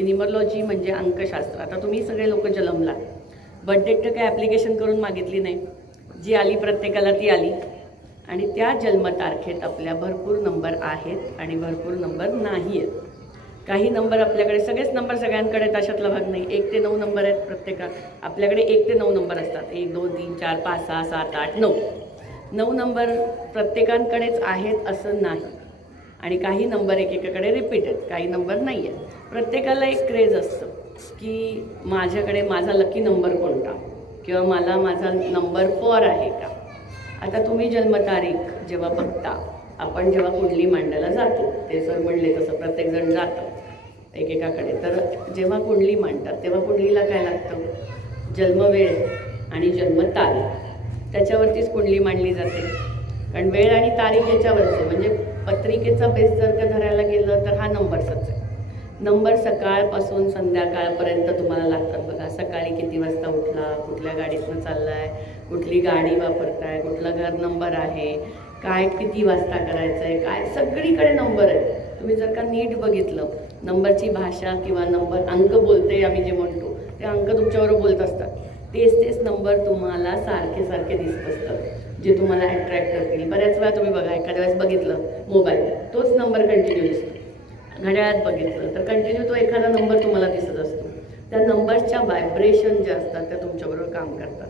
की न्यूमरोलॉजी म्हणजे अंकशास्त्र. आता तुम्ही सगळे लोक जन्मला, बर्थ डेट तर काय ॲप्लिकेशन करून मागितली नाही, जी आली प्रत्येकाला ती आली. आणि त्या जन्मतारखेत आपल्या भरपूर नंबर आहेत आणि भरपूर नंबर नाही आहेत. काही नंबर आपल्याकडे, सगळेच नंबर सगळ्यांकडे अशातला भाग नाही. 1 ते 9 नंबर आहेत प्रत्येकात. आपल्याकडे 1 ते 9 नंबर असतात. 1 2 3 4 5 6 7 8 9 9 नंबर प्रत्येकांकडेच आहेत असं नाही. आणि काही नंबर एकेकाकडे रिपीट आहेत, काही नंबर नाही आहेत. प्रत्येकाला एक क्रेज असतं की माझ्याकडे माझा लकी नंबर कोणता, किंवा मला माझा नंबर 4 आहे का. आता तुम्ही जन्मतारीख जेव्हा बघता, आपण जेव्हा कुंडली मांडायला जातो, ते सर म्हणले तसं प्रत्येकजण जातं एकेकाकडे, तर जेव्हा कुंडली मांडतात तेव्हा कुंडलीला काय लागतं, जन्मवेळ आणि जन्मतारीख, त्याच्यावरतीच कुंडली मांडली जाते. कारण वेळ आणि तारीख याच्यावरच आहे. म्हणजे पत्रिकेचा बेस जर का धरायला गेलं तर हा नंबरचाच आहे. नंबर सकाळपासून संध्याकाळपर्यंत तुम्हाला लागतात बघा. सकाळी किती वाजता उठला, कुठल्या गाडीतनं चाललाय, कुठली गाडी वापरताय, कुठला घर नंबर आहे, काय किती वाजता करायचं आहे, काय सगळीकडे नंबर आहे. तुम्ही जर का नीट बघितलं, नंबरची भाषा किंवा नंबर अंक बोलते आम्ही जे म्हणतो, ते अंक तुमच्याबरोबर बोलत असतात. तेच नंबर तुम्हाला सारखे सारखे दिसत असतात, जे तुम्हाला अट्रॅक्ट करतील. बऱ्याच वेळा तुम्ही बघा, एखाद्या वेळेस बघितलं मोबाईल, तोच नंबर कंटिन्यू दिसतो. घड्याळात बघितलं तर कंटिन्यू तो एखादा नंबर तुम्हाला दिसत असतो. त्या नंबर्सच्या व्हायब्रेशन ज्या असतात त्या तुमच्याबरोबर काम करतात.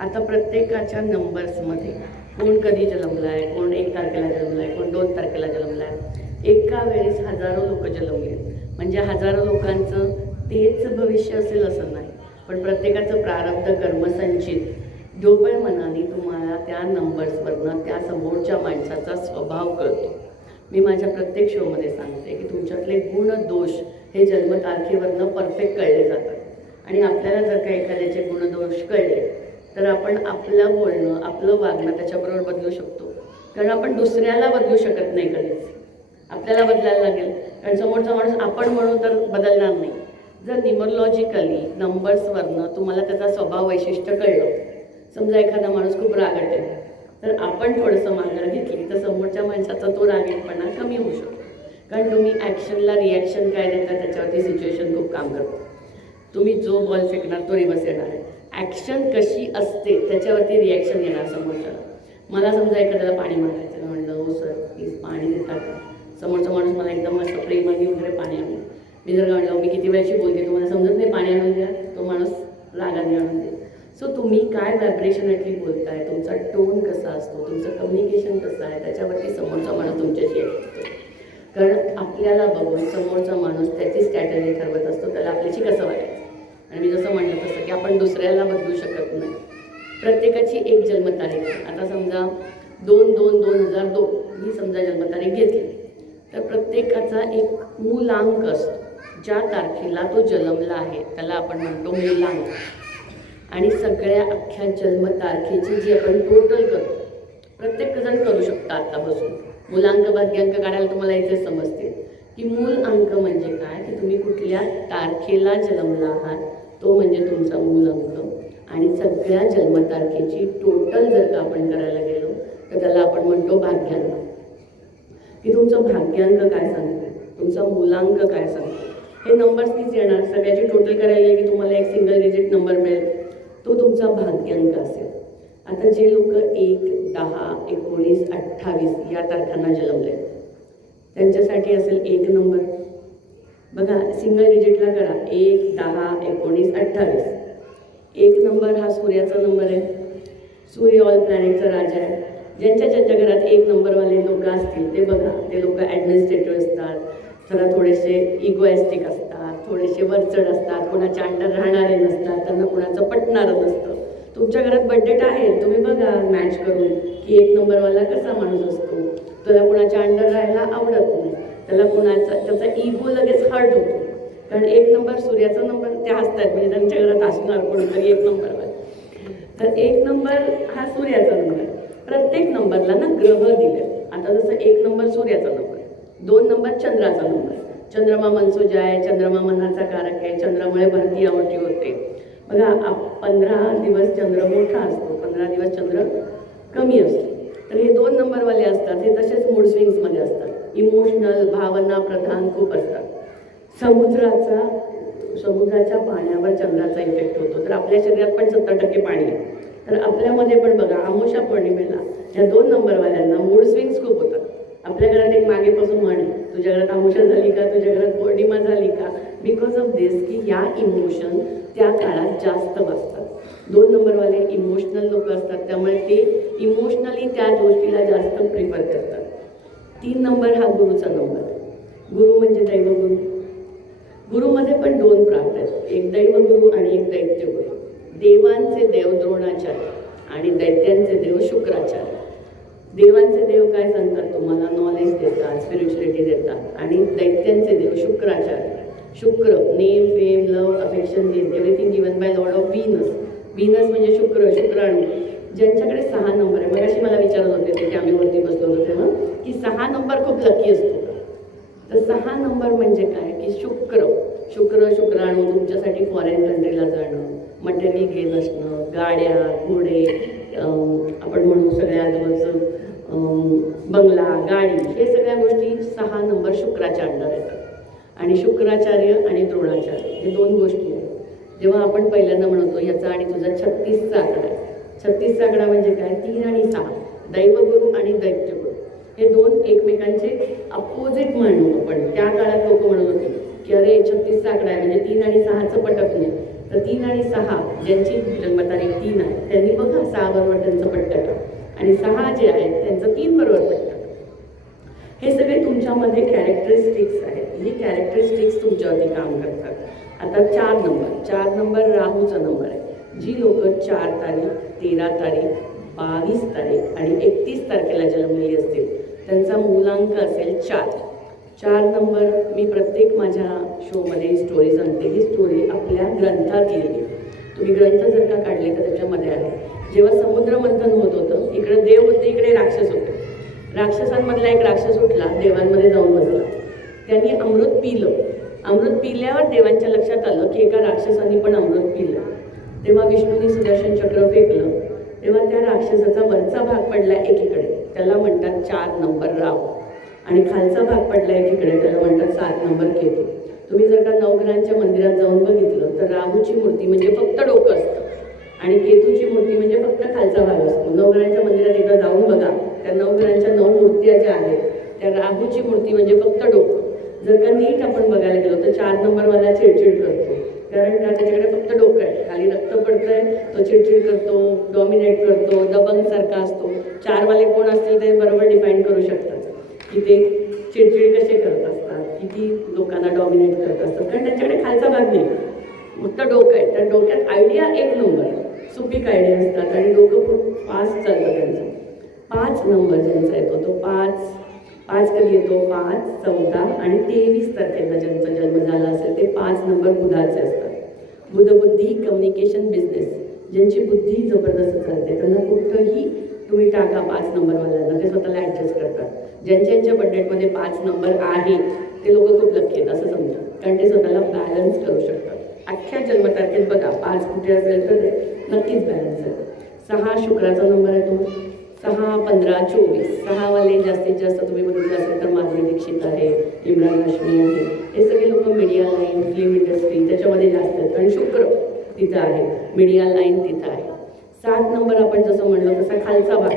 आता प्रत्येकाच्या नंबर्समध्ये कोण कधी जन्मला आहे, कोण 1 तारखेला जन्मला आहे, कोण 2 तारखेला जन्मला आहे. एका वेळेस हजारो लोक जन्मले, म्हणजे हजारो लोकांचं तेच भविष्य असेल असं नाही, पण प्रत्येकाचं प्रारब्ध कर्मसंचित ढोबळ मनाने तुम्हाला त्या नंबर्सवरनं त्या समोरच्या माणसाचा स्वभाव कळतो. मी माझ्या प्रत्येक शोमध्ये सांगते की तुमच्यातले गुण दोष हे जन्मतारखेवरनं परफेक्ट कळले जातात. आणि आपल्याला जर का एखाद्याचे गुणदोष कळले तर आपण आपलं बोलणं, आपलं वागणं त्याच्याबरोबर बदलू शकतो. कारण आपण दुसऱ्याला बदलू शकत नाही कधीच, आपल्याला बदलायला लागेल. कारण समोरचा माणूस आपण म्हणू तर बदलणार नाही. जर न्यूमरोलॉजिकली नंबर्सवरनं तुम्हाला त्याचा स्वभाव वैशिष्ट्य कळलं, समजा एखादा माणूस खूप रागट आहे, तर आपण थोडंसं माघार घेतली तर समोरच्या माणसाचा तो रागीटपणा कमी होऊ शकतो. कारण तुम्ही ॲक्शनला रिॲक्शन काय देता त्याच्यावरती सिच्युएशन खूप काम करतो. तुम्ही जो बॉल फेकणार तो रिवर्स येणार आहे. ॲक्शन कशी असते त्याच्यावरती रिॲक्शन येणार समोरच्याला. मला समजा एखाद्याला पाणी मागायचं, म्हणलं हो सर प्लीज पाणी देतात का. समोरचा माणूस मला एकदम असं प्रेमाने वगैरे पाणी आणून, मी जर का म्हणलं मी किती वेळची बोलते तुम्हाला समजत नाही, पाणी आणून द्या, तो माणूस रागाने आणून दे. सो तुम्ही काय व्हायब्रेशनली बोलताय, तुमचा टोन कसा असतो, तुमचं कम्युनिकेशन कसं आहे, त्याच्यावरती समोरचा माणूस तुमच्याशी येतो. कारण आपल्याला बघून समोरचा माणूस त्याची स्ट्रॅटेजी ठरवत असतो, त्याला आपल्याशी कसं वागायचं. आणि मी जसं म्हटलं तसं की आपण दुसऱ्याला बदलू शकत नाही. प्रत्येकाची एक जन्मतारीख आहे. आता समजा 2/2/2002 ही समजा जन्मतारीख घेतली, तर प्रत्येकाचा एक मूलांक असतो. ज्या तारखेला तो जन्मला आहे त्याला आपण म्हणतो मूलांक. आणि सगळ्या अख्ख्या जन्मतारखेची जी आपण टोटल करतो, प्रत्येकजण करू शकता आता बसून. मूलांक भाग्यांक काढायला तुम्हाला इथे समजते की मूल अंक म्हणजे काय, की तुम्ही कुठल्या तारखेला जन्मला आहात तो म्हणजे तुमचा मूल अंक. आणि सगळ्या जन्मतारखेची टोटल जर का आपण करायला गेलो तर त्याला आपण म्हणतो भाग्यांक. की तुमचं भाग्यांक काय सांगते, तुमचा मूलांक काय सांगते, हे नंबर्सनीच येणार. सगळ्याची टोटल करायला गेली की तुम्हाला एक सिंगल डिजिट नंबर मिळेल, तो तुमचा भाग्यांक असेल. आता जे लोक 1, 10, 19, 28 या तारखांना जन्मले त्यांच्यासाठी असेल 1 नंबर. बघा सिंगल डिजिटला करा, 1, 10, 19, 28. 1 नंबर हा सूर्याचा नंबर आहे. सूर्य ऑल प्लॅनेटचा राजा आहे. ज्यांच्या ज्यांच्या घरात 1 नंबरवाले लोक असतील ते बघा, ते लोक ॲडमिनिस्ट्रेटिव्ह असतात, जरा थोडेसे इगोएस्टिक असतात, थोडेसे वरचढ असतात, कोणाच्या अंडर राहणारे नसतात, त्यांना कोणाचं पटणारं नसतं. तुमच्या घरात बड्डेट आहे, तुम्ही बघा मॅच करून की 1 नंबरवाला कसा माणूस असतो. त्याला कोणाच्या अंडर राहायला आवडत नाही, त्याला त्याचा इगो लगेच हर्ट होतो. कारण 1 नंबर सूर्याचा नंबर, ते हसतात म्हणजे त्यांच्या घरात असणार कोणीतरी 1 नंबरवाला. तर 1 नंबर हा सूर्याचा नंबर. प्रत्येक नंबरला ना ग्रह दिले. आता जसं 1 नंबर सूर्याचा नंबर, 2 नंबर चंद्राचा नंबर. चंद्रमा मनसुजा आहे, चंद्रमा मनाचा कारक आहे, चंद्रामुळे भरती आवडती होते. बघा 15 दिवस चंद्र मोठा असतो, 15 दिवस चंद्र कमी असतो. तर हे 2 नंबरवाले असतात, हे तसेच मूड स्विंग्समध्ये असतात, इमोशनल भावना प्रधान खूप असतात. समुद्राच्या पाण्यावर चंद्राचा इफेक्ट होतो. तर आपल्या शरीरात पण 70% पाणी आहे. तर आपल्यामध्ये पण बघा, अमावस्या पौर्णिमेला ह्या 2 नंबरवाल्यांना मूड स्विंग्स खूप होतात. आपल्या घरात एक मागेपासून म्हण आहे, तुझ्या घरात अमावस्या झाली का, तुझ्या घरात पौर्णिमा झाली का. बिकॉज ऑफ दिस की या इमोशन त्या काळात जास्त वाजतात. 2 नंबरवाले इमोशनल लोक असतात, त्यामुळे ते इमोशनली त्या गोष्टीला जास्त प्रिफर करतात. 3 नंबर हा गुरुचा नंबर आहे. गुरु म्हणजे दैवगुरु. गुरुमध्ये पण 2 प्रकार आहेत, एक दैवगुरु आणि एक दैत्यगुरु. देवांचे देव द्रोणाचार्य आणि दैत्यांचे देव शुक्राचार्य. देवांचे देव काय सांगतात, तुम्हाला नॉलेज देतात, स्पिरिच्युअलिटी देतात. आणि दैत्यांचे देव शुक्राचार्य. शुक्र name, fame, love, affection, everything given by Lord of Venus. Venus म्हणजे शुक्राणू. ज्यांच्याकडे 6 नंबर आहे, मगाशी मला विचारत होते की आम्ही वरती बसलो होतो तेव्हा, की 6 नंबर खूप लकी असतो. तर 6 नंबर म्हणजे काय, की शुक्राणू तुमच्यासाठी फॉरेन कंट्रीला जाणं, मटेरियल घेत असणं, गाड्या, घोडे, आपण म्हणू सगळ्याजवळचं बंगला, गाडी, हे सगळ्या गोष्टी 6 नंबर शुक्राच्या अंडर येतात. आणि शुक्राचार्य आणि द्रोणाचार्य हे 2 गोष्टी आहेत. जेव्हा आपण पहिल्यांदा म्हणतो ह्याचा आणि तुझा 36चा आकडा आहे. 36चा आकडा म्हणजे काय, 3 आणि 6, दैवगुरु आणि दैत्यगुरु हे 2 एकमेकांचे अपोजिट म्हणू आपण. त्या काळात लोक म्हणत होते की अरे 36चा आकडा आहे म्हणजे 3 आणि 6चं पटत नाही. तर 3 आणि 6 ज्यांची जन्मतारीख 3 आहे त्यांनी बघा 6 बरोबर त्यांचं पट्ट आणि 6 जे आहेत त्यांचं 3 बरोबर पट्ट. हे सगळे तुमच्यामध्ये कॅरेक्टरिस्टिक्स आहेत. ही कॅरेक्टरिस्टिक्स तुमच्यावरती काम करतात. आता 4 नंबर राहूचा नंबर आहे. जी लोक 4 तारीख, 13 तारीख, 22 तारीख आणि 31 तारखेला जन्मलेली असतील त्यांचा मूलांक असेल 4. 4 नंबर मी प्रत्येक माझ्या शोमध्ये स्टोरी सांगते. ही स्टोरी आपल्या ग्रंथात लिहिली. तुम्ही ग्रंथ जर का काढले तर त्याच्यामध्ये आहे. जेव्हा समुद्र मंथन होत होतं, इकडे देव होते, इकडे राक्षस होते. राक्षसांमधला एक राक्षस उठला, देवांमध्ये जाऊन बसला. त्यांनी अमृत पिलं. अमृत पिल्यावर देवांच्या लक्षात आलं की एका राक्षसाने पण अमृत पिलं. तेव्हा विष्णूंनी सुदर्शन चक्र फेकलं. तेव्हा त्या राक्षसाचा वरचा भाग पडला एकीकडे, त्याला म्हणतात 4 नंबर राहू. आणि खालचा भाग पडला एकीकडे, त्याला म्हणतात 7 नंबर केतू. तुम्ही जर का नवग्रहांच्या मंदिरात जाऊन बघितलं तर राहूची मूर्ती म्हणजे फक्त डोकं असतं आणि केतूची मूर्ती म्हणजे फक्त खालचा भाग असतो. नवग्रहांच्या मंदिरात एकदा जाऊन बघा, त्या नवग्रहांच्या 9 मूर्त्या ज्या आहेत त्या राहूची मूर्ती म्हणजे फक्त डोकं. जर का नीट आपण बघायला गेलो तर 4 नंबरवाला चिडचिड करतो, कारण का त्याच्याकडे फक्त डोकं आहे, खाली रक्त पडतंय, तो चिडचिड करतो, डॉमिनेट करतो, दबंग सारखा असतो. 4 वाले कोण असतील ते बरोबर डिफाईन करू शकतात की ते चिडचिड कसे करत असतात, किती लोकांना डॉमिनेट करत असतात, कारण त्यांच्याकडे खालचा भाग नाही, फक्त डोकं आहे. त्या डोक्यात आयडिया 1 नंबर, सुपीक आयडिया असतात आणि डोकं खूप फास्ट चालतं त्यांचं. 5 नंबर ज्यांचा येतो तो 5 कधी येतो, 5, 14 आणि 23 तारखेला ज्यांचा जन्म झाला असेल ते 5 नंबर बुधाचे असतात. बुद्धी, कम्युनिकेशन, बिझनेस, ज्यांची बुद्धी जबरदस्त चालते त्यांना कुठंही तुम्ही टाका 5 नंबरवाल्यांना, ते स्वतःला ॲडजस्ट करतात. ज्यांच्या बजेटमध्ये 5 नंबर आहे ते लोक खूप लकी आहेत असं समजा, कारण ते स्वतःला बॅलन्स करू शकतात. अख्ख्या जन्मतारखेत बघा 5 कुठे असेल तर ते नक्कीच बॅलन्स आहे. 6 शुक्राचा नंबर आहे तो. 6, 15, 24 6 वाले जास्तीत जास्त तुम्ही बघितलं असेल तर माधुरी दीक्षित आहे, इम्रान हाशमी आहे, हे सगळे लोक मीडिया लाईन, फिल्म इंडस्ट्री त्याच्यामध्ये जास्त आहेत, कारण शुक्र तिथं आहे, मीडिया लाईन तिथं आहे. 7 नंबर आपण जसं म्हणलं तसा खालचा भाग,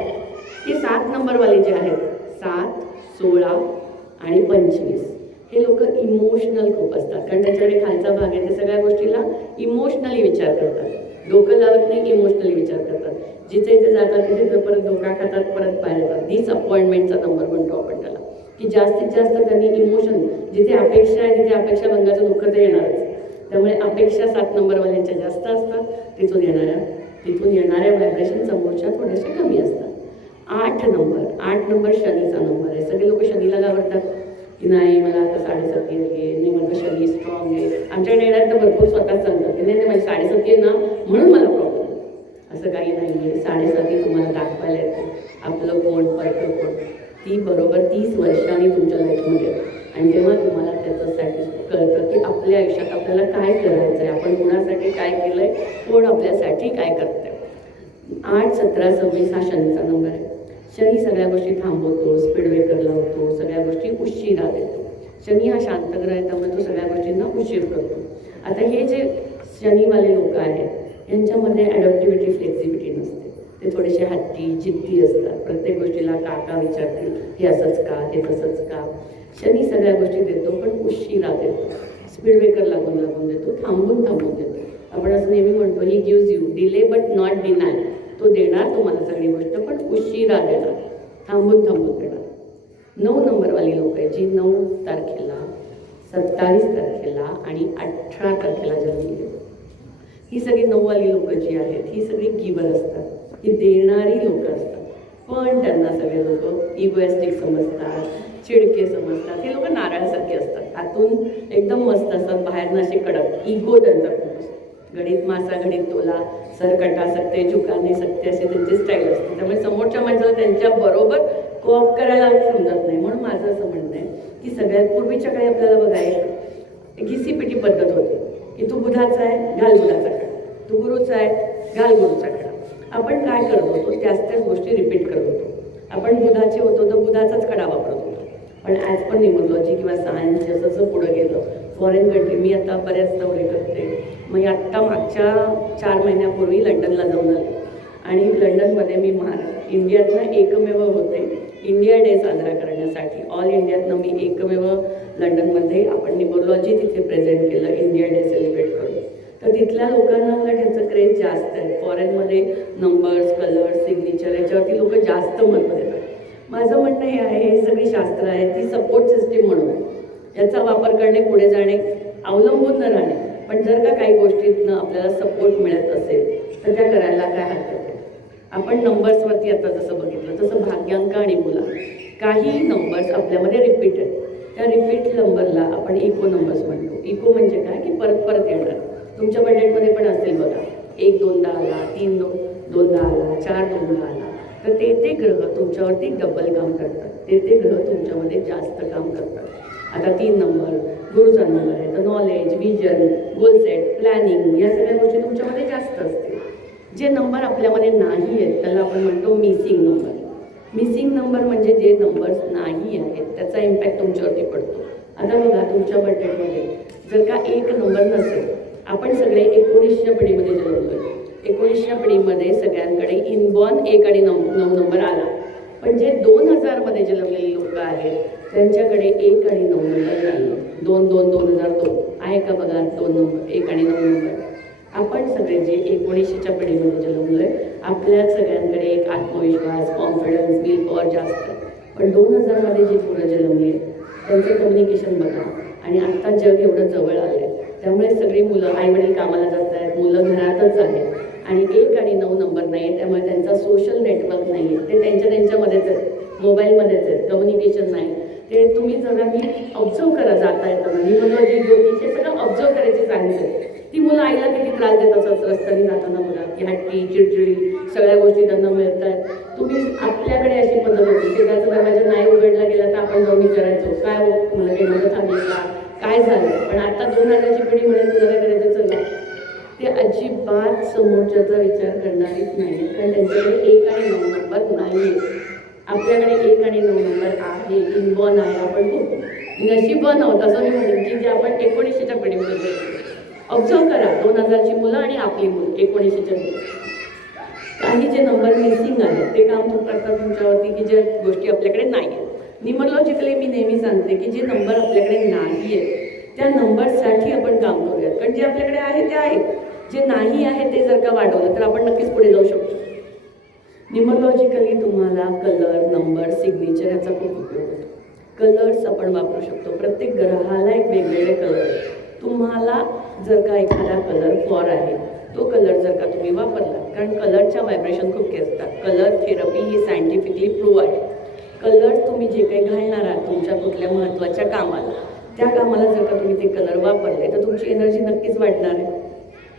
हे 7 नंबरवाले जे आहेत 7, 16 आणि 25 हे लोक इमोशनल खूप असतात, कारण त्यांच्याकडे खालचा भाग आहे. ते सगळ्या गोष्टीला इमोशनली विचार करतात, डोकं लावत नाही, इमोशनली विचार करतात. जिथे इथे जातात तिथे परत धोका खातात, परत बाहेर येतात. डिसअपॉइंटमेंटचा नंबर म्हणतो आपण त्याला, की जास्तीत जास्त त्यांनी इमोशन, जिथे अपेक्षा आहे तिथे अपेक्षा भंगाचं दुःख तर येणारच. त्यामुळे अपेक्षा 7 नंबरवाल्यांच्या जास्त असतात, तिथून येणाऱ्या व्हायब्रेशन समोरच्या थोड्याशा कमी असतात. 8 नंबर शनीचा नंबर आहे. सगळे लोक शनीला घाबरतात की नाही मला आता 7.5 आहे, नाही माझं शनी स्ट्रॉंग आहे. आमच्याकडे येणार तर भरपूर स्वतःच सांगतात की नाही माझी 7.5 आहे ना म्हणून मला प्रॉब्लेम. असं काही नाही आहे. 7.5 तुम्हाला दाखवायला येते आपलं कोण, परफेक्ट कोण. ती बरोबर 30 वर्षांनी तुमच्या लाईफमध्ये, आणि तेव्हा तुम्हाला त्याच्यासाठी कळतं की आपल्या आयुष्यात आपल्याला काय करायचं आहे, आपण कोणासाठी काय केलं आहे, कोण आपल्यासाठी काय करतं आहे. 8, 17, 26 हा शनीचा नंबर आहे. शनी सगळ्या गोष्टी थांबवतो, स्पीड ब्रेकर लावतो, सगळ्या गोष्टी उशिरा देतो. शनी हा शांत ग्रह आहे, त्यामुळे तो सगळ्या गोष्टींना उशीर करतो. आता हे जे शनीवाले लोक आहेत यांच्यामध्ये ॲडॅप्टिव्हिटी, फ्लेक्झिबिलिटी नसते. ते थोडेसे हट्टी, जिद्दी असतात. प्रत्येक गोष्टीला का विचारतील, हे असंच का, हे तसंच का. शनी सगळ्या गोष्टी देतो, पण उशिरा देतो. स्पीड ब्रेकर लागून देतो, थांबून देतो. आपण असं नेहमी म्हणतो, he gives you delay but not deny. तो देणार तुम्हाला सगळी गोष्ट, पण उशिरा देणार, थांबून देणार. 9 नंबरवाली लोक आहेत, जी 9 तारखेला, 27 तारखेला आणि 18 तारखेला जन्मली. ही सगळी 9 वाली लोक जी आहेत, ही सगळी गिवर असतात, ही देणारी लोक असतात. पण त्यांना सगळे लोक इगोएस्टिक समजतात, चिडके समजतात. हे लोक नारळासारखे असतात, आतून एकदम मस्त असतात, बाहेरनं असे कडक. इगो त्यांचा खूप असतो. गणित मासा गणित तोला, सर कटा सकते, झुका नाही सकते, असे त्यांची स्टाईल असते. त्यामुळे समोरच्या माणसाला त्यांच्याबरोबर कोऑप करायला समजत नाही. म्हणून माझं असं म्हणणं आहे की सगळ्यात पूर्वीच्या काळी आपल्याला बघा एक घिसीपिटी पद्धत होती की तू बुधाचा आहे, घाल बुधाचा खडा, तू गुरुचा आहे, घाल गुरुचा खडा. आपण काय करत होतो, त्याच गोष्टी रिपीट करत होतो. आपण बुधाचे होतो तर बुधाचाच खडा वापरत होतो. पण ॲज पर न्यूमरोलॉजी किंवा सायन्स जसं जसं पुढं गेलं, फॉरेन कंट्री, मी आता बऱ्याच दौरे करते. मग आत्ता मागच्या 4 महिन्यापूर्वी लंडनला जाऊन आले आणि लंडनमध्ये मी इंडियातनं एकमेव होते इंडिया डे साजरा करण्यासाठी. ऑल इंडियातनं मी एकमेव लंडनमध्ये आपण न्यूमरोलॉजी तिथे प्रेझेंट केलं, इंडिया डे सेलिब्रेट करून. तर तिथल्या लोकांना मला त्याचं क्रेज जास्त आहे. फॉरेनमध्ये नंबर्स, कलर्स, सिग्नेचर याच्यावरती लोक जास्त महत्त्व देतात. माझं म्हणणं हे आहे, हे सगळी शास्त्र आहे, ती सपोर्ट सिस्टीम म्हणून आहे. याचा वापर करणे, पुढे जाणे, अवलंबून न राहणे. पण जर का काही गोष्टीतनं आपल्याला सपोर्ट मिळत असेल तर त्या करायला काय हरकत आहे. आपण नंबर्सवरती आता जसं बघितलं तसं भाग्यांक आणि मुला, काही नंबर्स आपल्यामध्ये रिपीट आहेत. त्या रिपीट नंबरला आपण इको नंबर्स म्हणतो. इको म्हणजे काय की परत परत येणार. तुमच्या बजेटमध्ये पण असेल बघा, 1 2दा आला, 3 2दा आला, 4 2दा आला. तर ते ग्रह तुमच्यावरती डबल काम करतात, ते ग्रह तुमच्यामध्ये जास्त काम करतात. आता 3 नंबर गुरुचा नंबर आहे, तर knowledge, vision, goal set, planning या सगळ्या गोष्टी तुमच्यामध्ये जास्त असतील. जे नंबर आपल्यामध्ये नाही आहेत त्याला आपण म्हणतो मिसिंग नंबर. मिसिंग नंबर म्हणजे जे नंबर्स नाही आहेत त्याचा इम्पॅक्ट तुमच्यावरती पडतो. आता बघा, तुमच्या बजेटमध्ये जर का 1 नंबर नसेल, आपण सगळे 1900च्या पिढीमध्ये जन्मलो. 1900च्या पिढीमध्ये सगळ्यांकडे इनबॉर्न 1 आणि 9 नंबर आला. पण जे 2000मध्ये जन्मलेले लोक आहेत त्यांच्याकडे 1 आणि 9 नंबर नाही. 2 2 2002 आहे का बघा, 2 नंबर, 1 आणि 9 नंबर. आपण सगळे जे 1900च्या पिढीमध्ये जन्मलोय, आपल्या सगळ्यांकडे एक आत्मविश्वास, कॉन्फिडन्स, विल पॉवर जास्त आहे. पण 2000मध्ये जे पोरं जन्मली त्यांचं कम्युनिकेशन बघा. आणि आत्ता जग एवढं जवळ आलं आहे, त्यामुळे सगळी मुलं, आईवडील कामाला जात आहेत, मुलं घरातच आहेत आणि 1 आणि 9 नंबर नाही आहे. त्यामुळे त्यांचा सोशल नेटवर्क नाही आहे, ते त्यांच्यामध्येच आहेत, मोबाईलमध्येच आहेत, कम्युनिकेशन नाही. ते तुम्ही जरा मी ऑब्झर्व करा, जाता येताना न्यूमरोलॉजी, ज्योतिष हे सगळं ऑब्झर्व करायची सांगितलं. ती मुलं आईला किती त्रास देत असत रस्त्याने जाताना बघा, की हट्टी, चिडचिडी, सगळ्या गोष्टी त्यांना मिळत आहेत. तुम्ही आपल्याकडे अशी पद्धत होती, शेजारचा दरवाजा नाही उघडला गेला तर आपण जाऊन विचारायचो, काय हो मला काही मदत हवी का, काय झालं. पण आता 2000ची पिढी म्हणेल तुला काय करायचं चला, ते अजिबात समोरच्याचा विचार करणारीच नाही. कारण त्यांच्याकडे 1 आणि 9 नंबर नाही. आपल्याकडे 1 आणि 9 नंबर आहे, इनबॉर्न आहे. आपण खूप नशीबवान आहोत असं मी म्हणेन की जे आपण 1900च्या पिढीमध्ये ऑब्झर्व करा. 2000ची मुलं आणि आपली मुलं 1900च्या मुलं, काही जे नंबर मिसिंग आहेत ते काम करतात तुमच्यावरती की ज्या गोष्टी आपल्याकडे नाही आहेत. न्यूमरोलॉजिकली मी नेहमी सांगते की जे नंबर आपल्याकडे नाही आहेत त्या नंबरसाठी आपण काम करूयात. कारण जे आपल्याकडे आहे ते आहे, जे नाही आहे ते जर का वाढवलं तर आपण नक्कीच पुढे जाऊ शकतो. न्यूमरोलॉजिकली तुम्हाला कलर, नंबर, सिग्नेचर याचा खूप उपयोग होतो. कलर्स आपण वापरू शकतो. प्रत्येक ग्रहाला एक वेगवेगळे कलर आहे. तुम्हाला जर का एखादा कलर फॉर आहे, तो कलर जर का तुम्ही वापरला, कारण कलरच्या व्हायब्रेशन खूप असतात. कलर थेरपी ही सायंटिफिकली प्रूव्ह आहे. कलर्स तुम्ही जे काही घालणार आहात तुमच्या कुठल्या महत्त्वाच्या कामाला, त्या कामाला जर का तुम्ही ते कलर वापरले तर तुमची एनर्जी नक्कीच वाढणार आहे.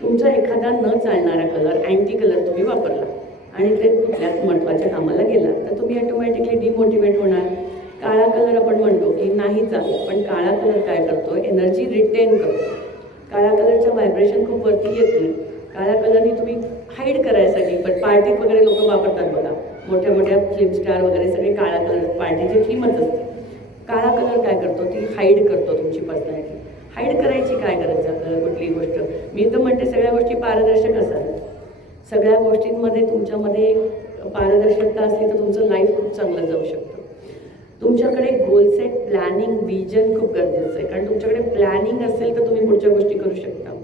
तुमचा एखादा न चालणारा कलर, अँटी कलर तुम्ही वापरला आणि ते कुठल्याच महत्त्वाच्या कामाला गेला तर तुम्ही ऑटोमॅटिकली डिमोटिवेट होणार. काळा कलर आपण म्हणतो की नाही चालत, पण काळा कलर काय करतो, एनर्जी रिटेन करतो. काळ्या कलरच्या व्हायब्रेशन खूप वरती येत नाही. काळ्या कलरनी तुम्ही हाईड करायसाठी, पण पार्टीत वगैरे लोक वापरतात बघा, मोठ्या मोठ्या फिल्म स्टार वगैरे सगळे काळा कलर पार्टीची थीमच असते. काळा कलर काय करतो, ती हाईड करतो तुमची पर्सनॅलिटी. हाईड करायची काय गरज आहे आपल्याला कुठलीही गोष्ट. मी तर म्हणते सगळ्या गोष्टी पारदर्शक असाव्यात. सगळ्या गोष्टींमध्ये तुमच्यामध्ये पारदर्शकता असली तर तुमचं लाईफ खूप चांगलं जाऊ शकतं. तुमच्याकडे गोल सेट, प्लॅनिंग, विजन खूप गरजेचं आहे. कारण तुमच्याकडे प्लॅनिंग असेल तर तुम्ही पुढच्या गोष्टी करू शकता.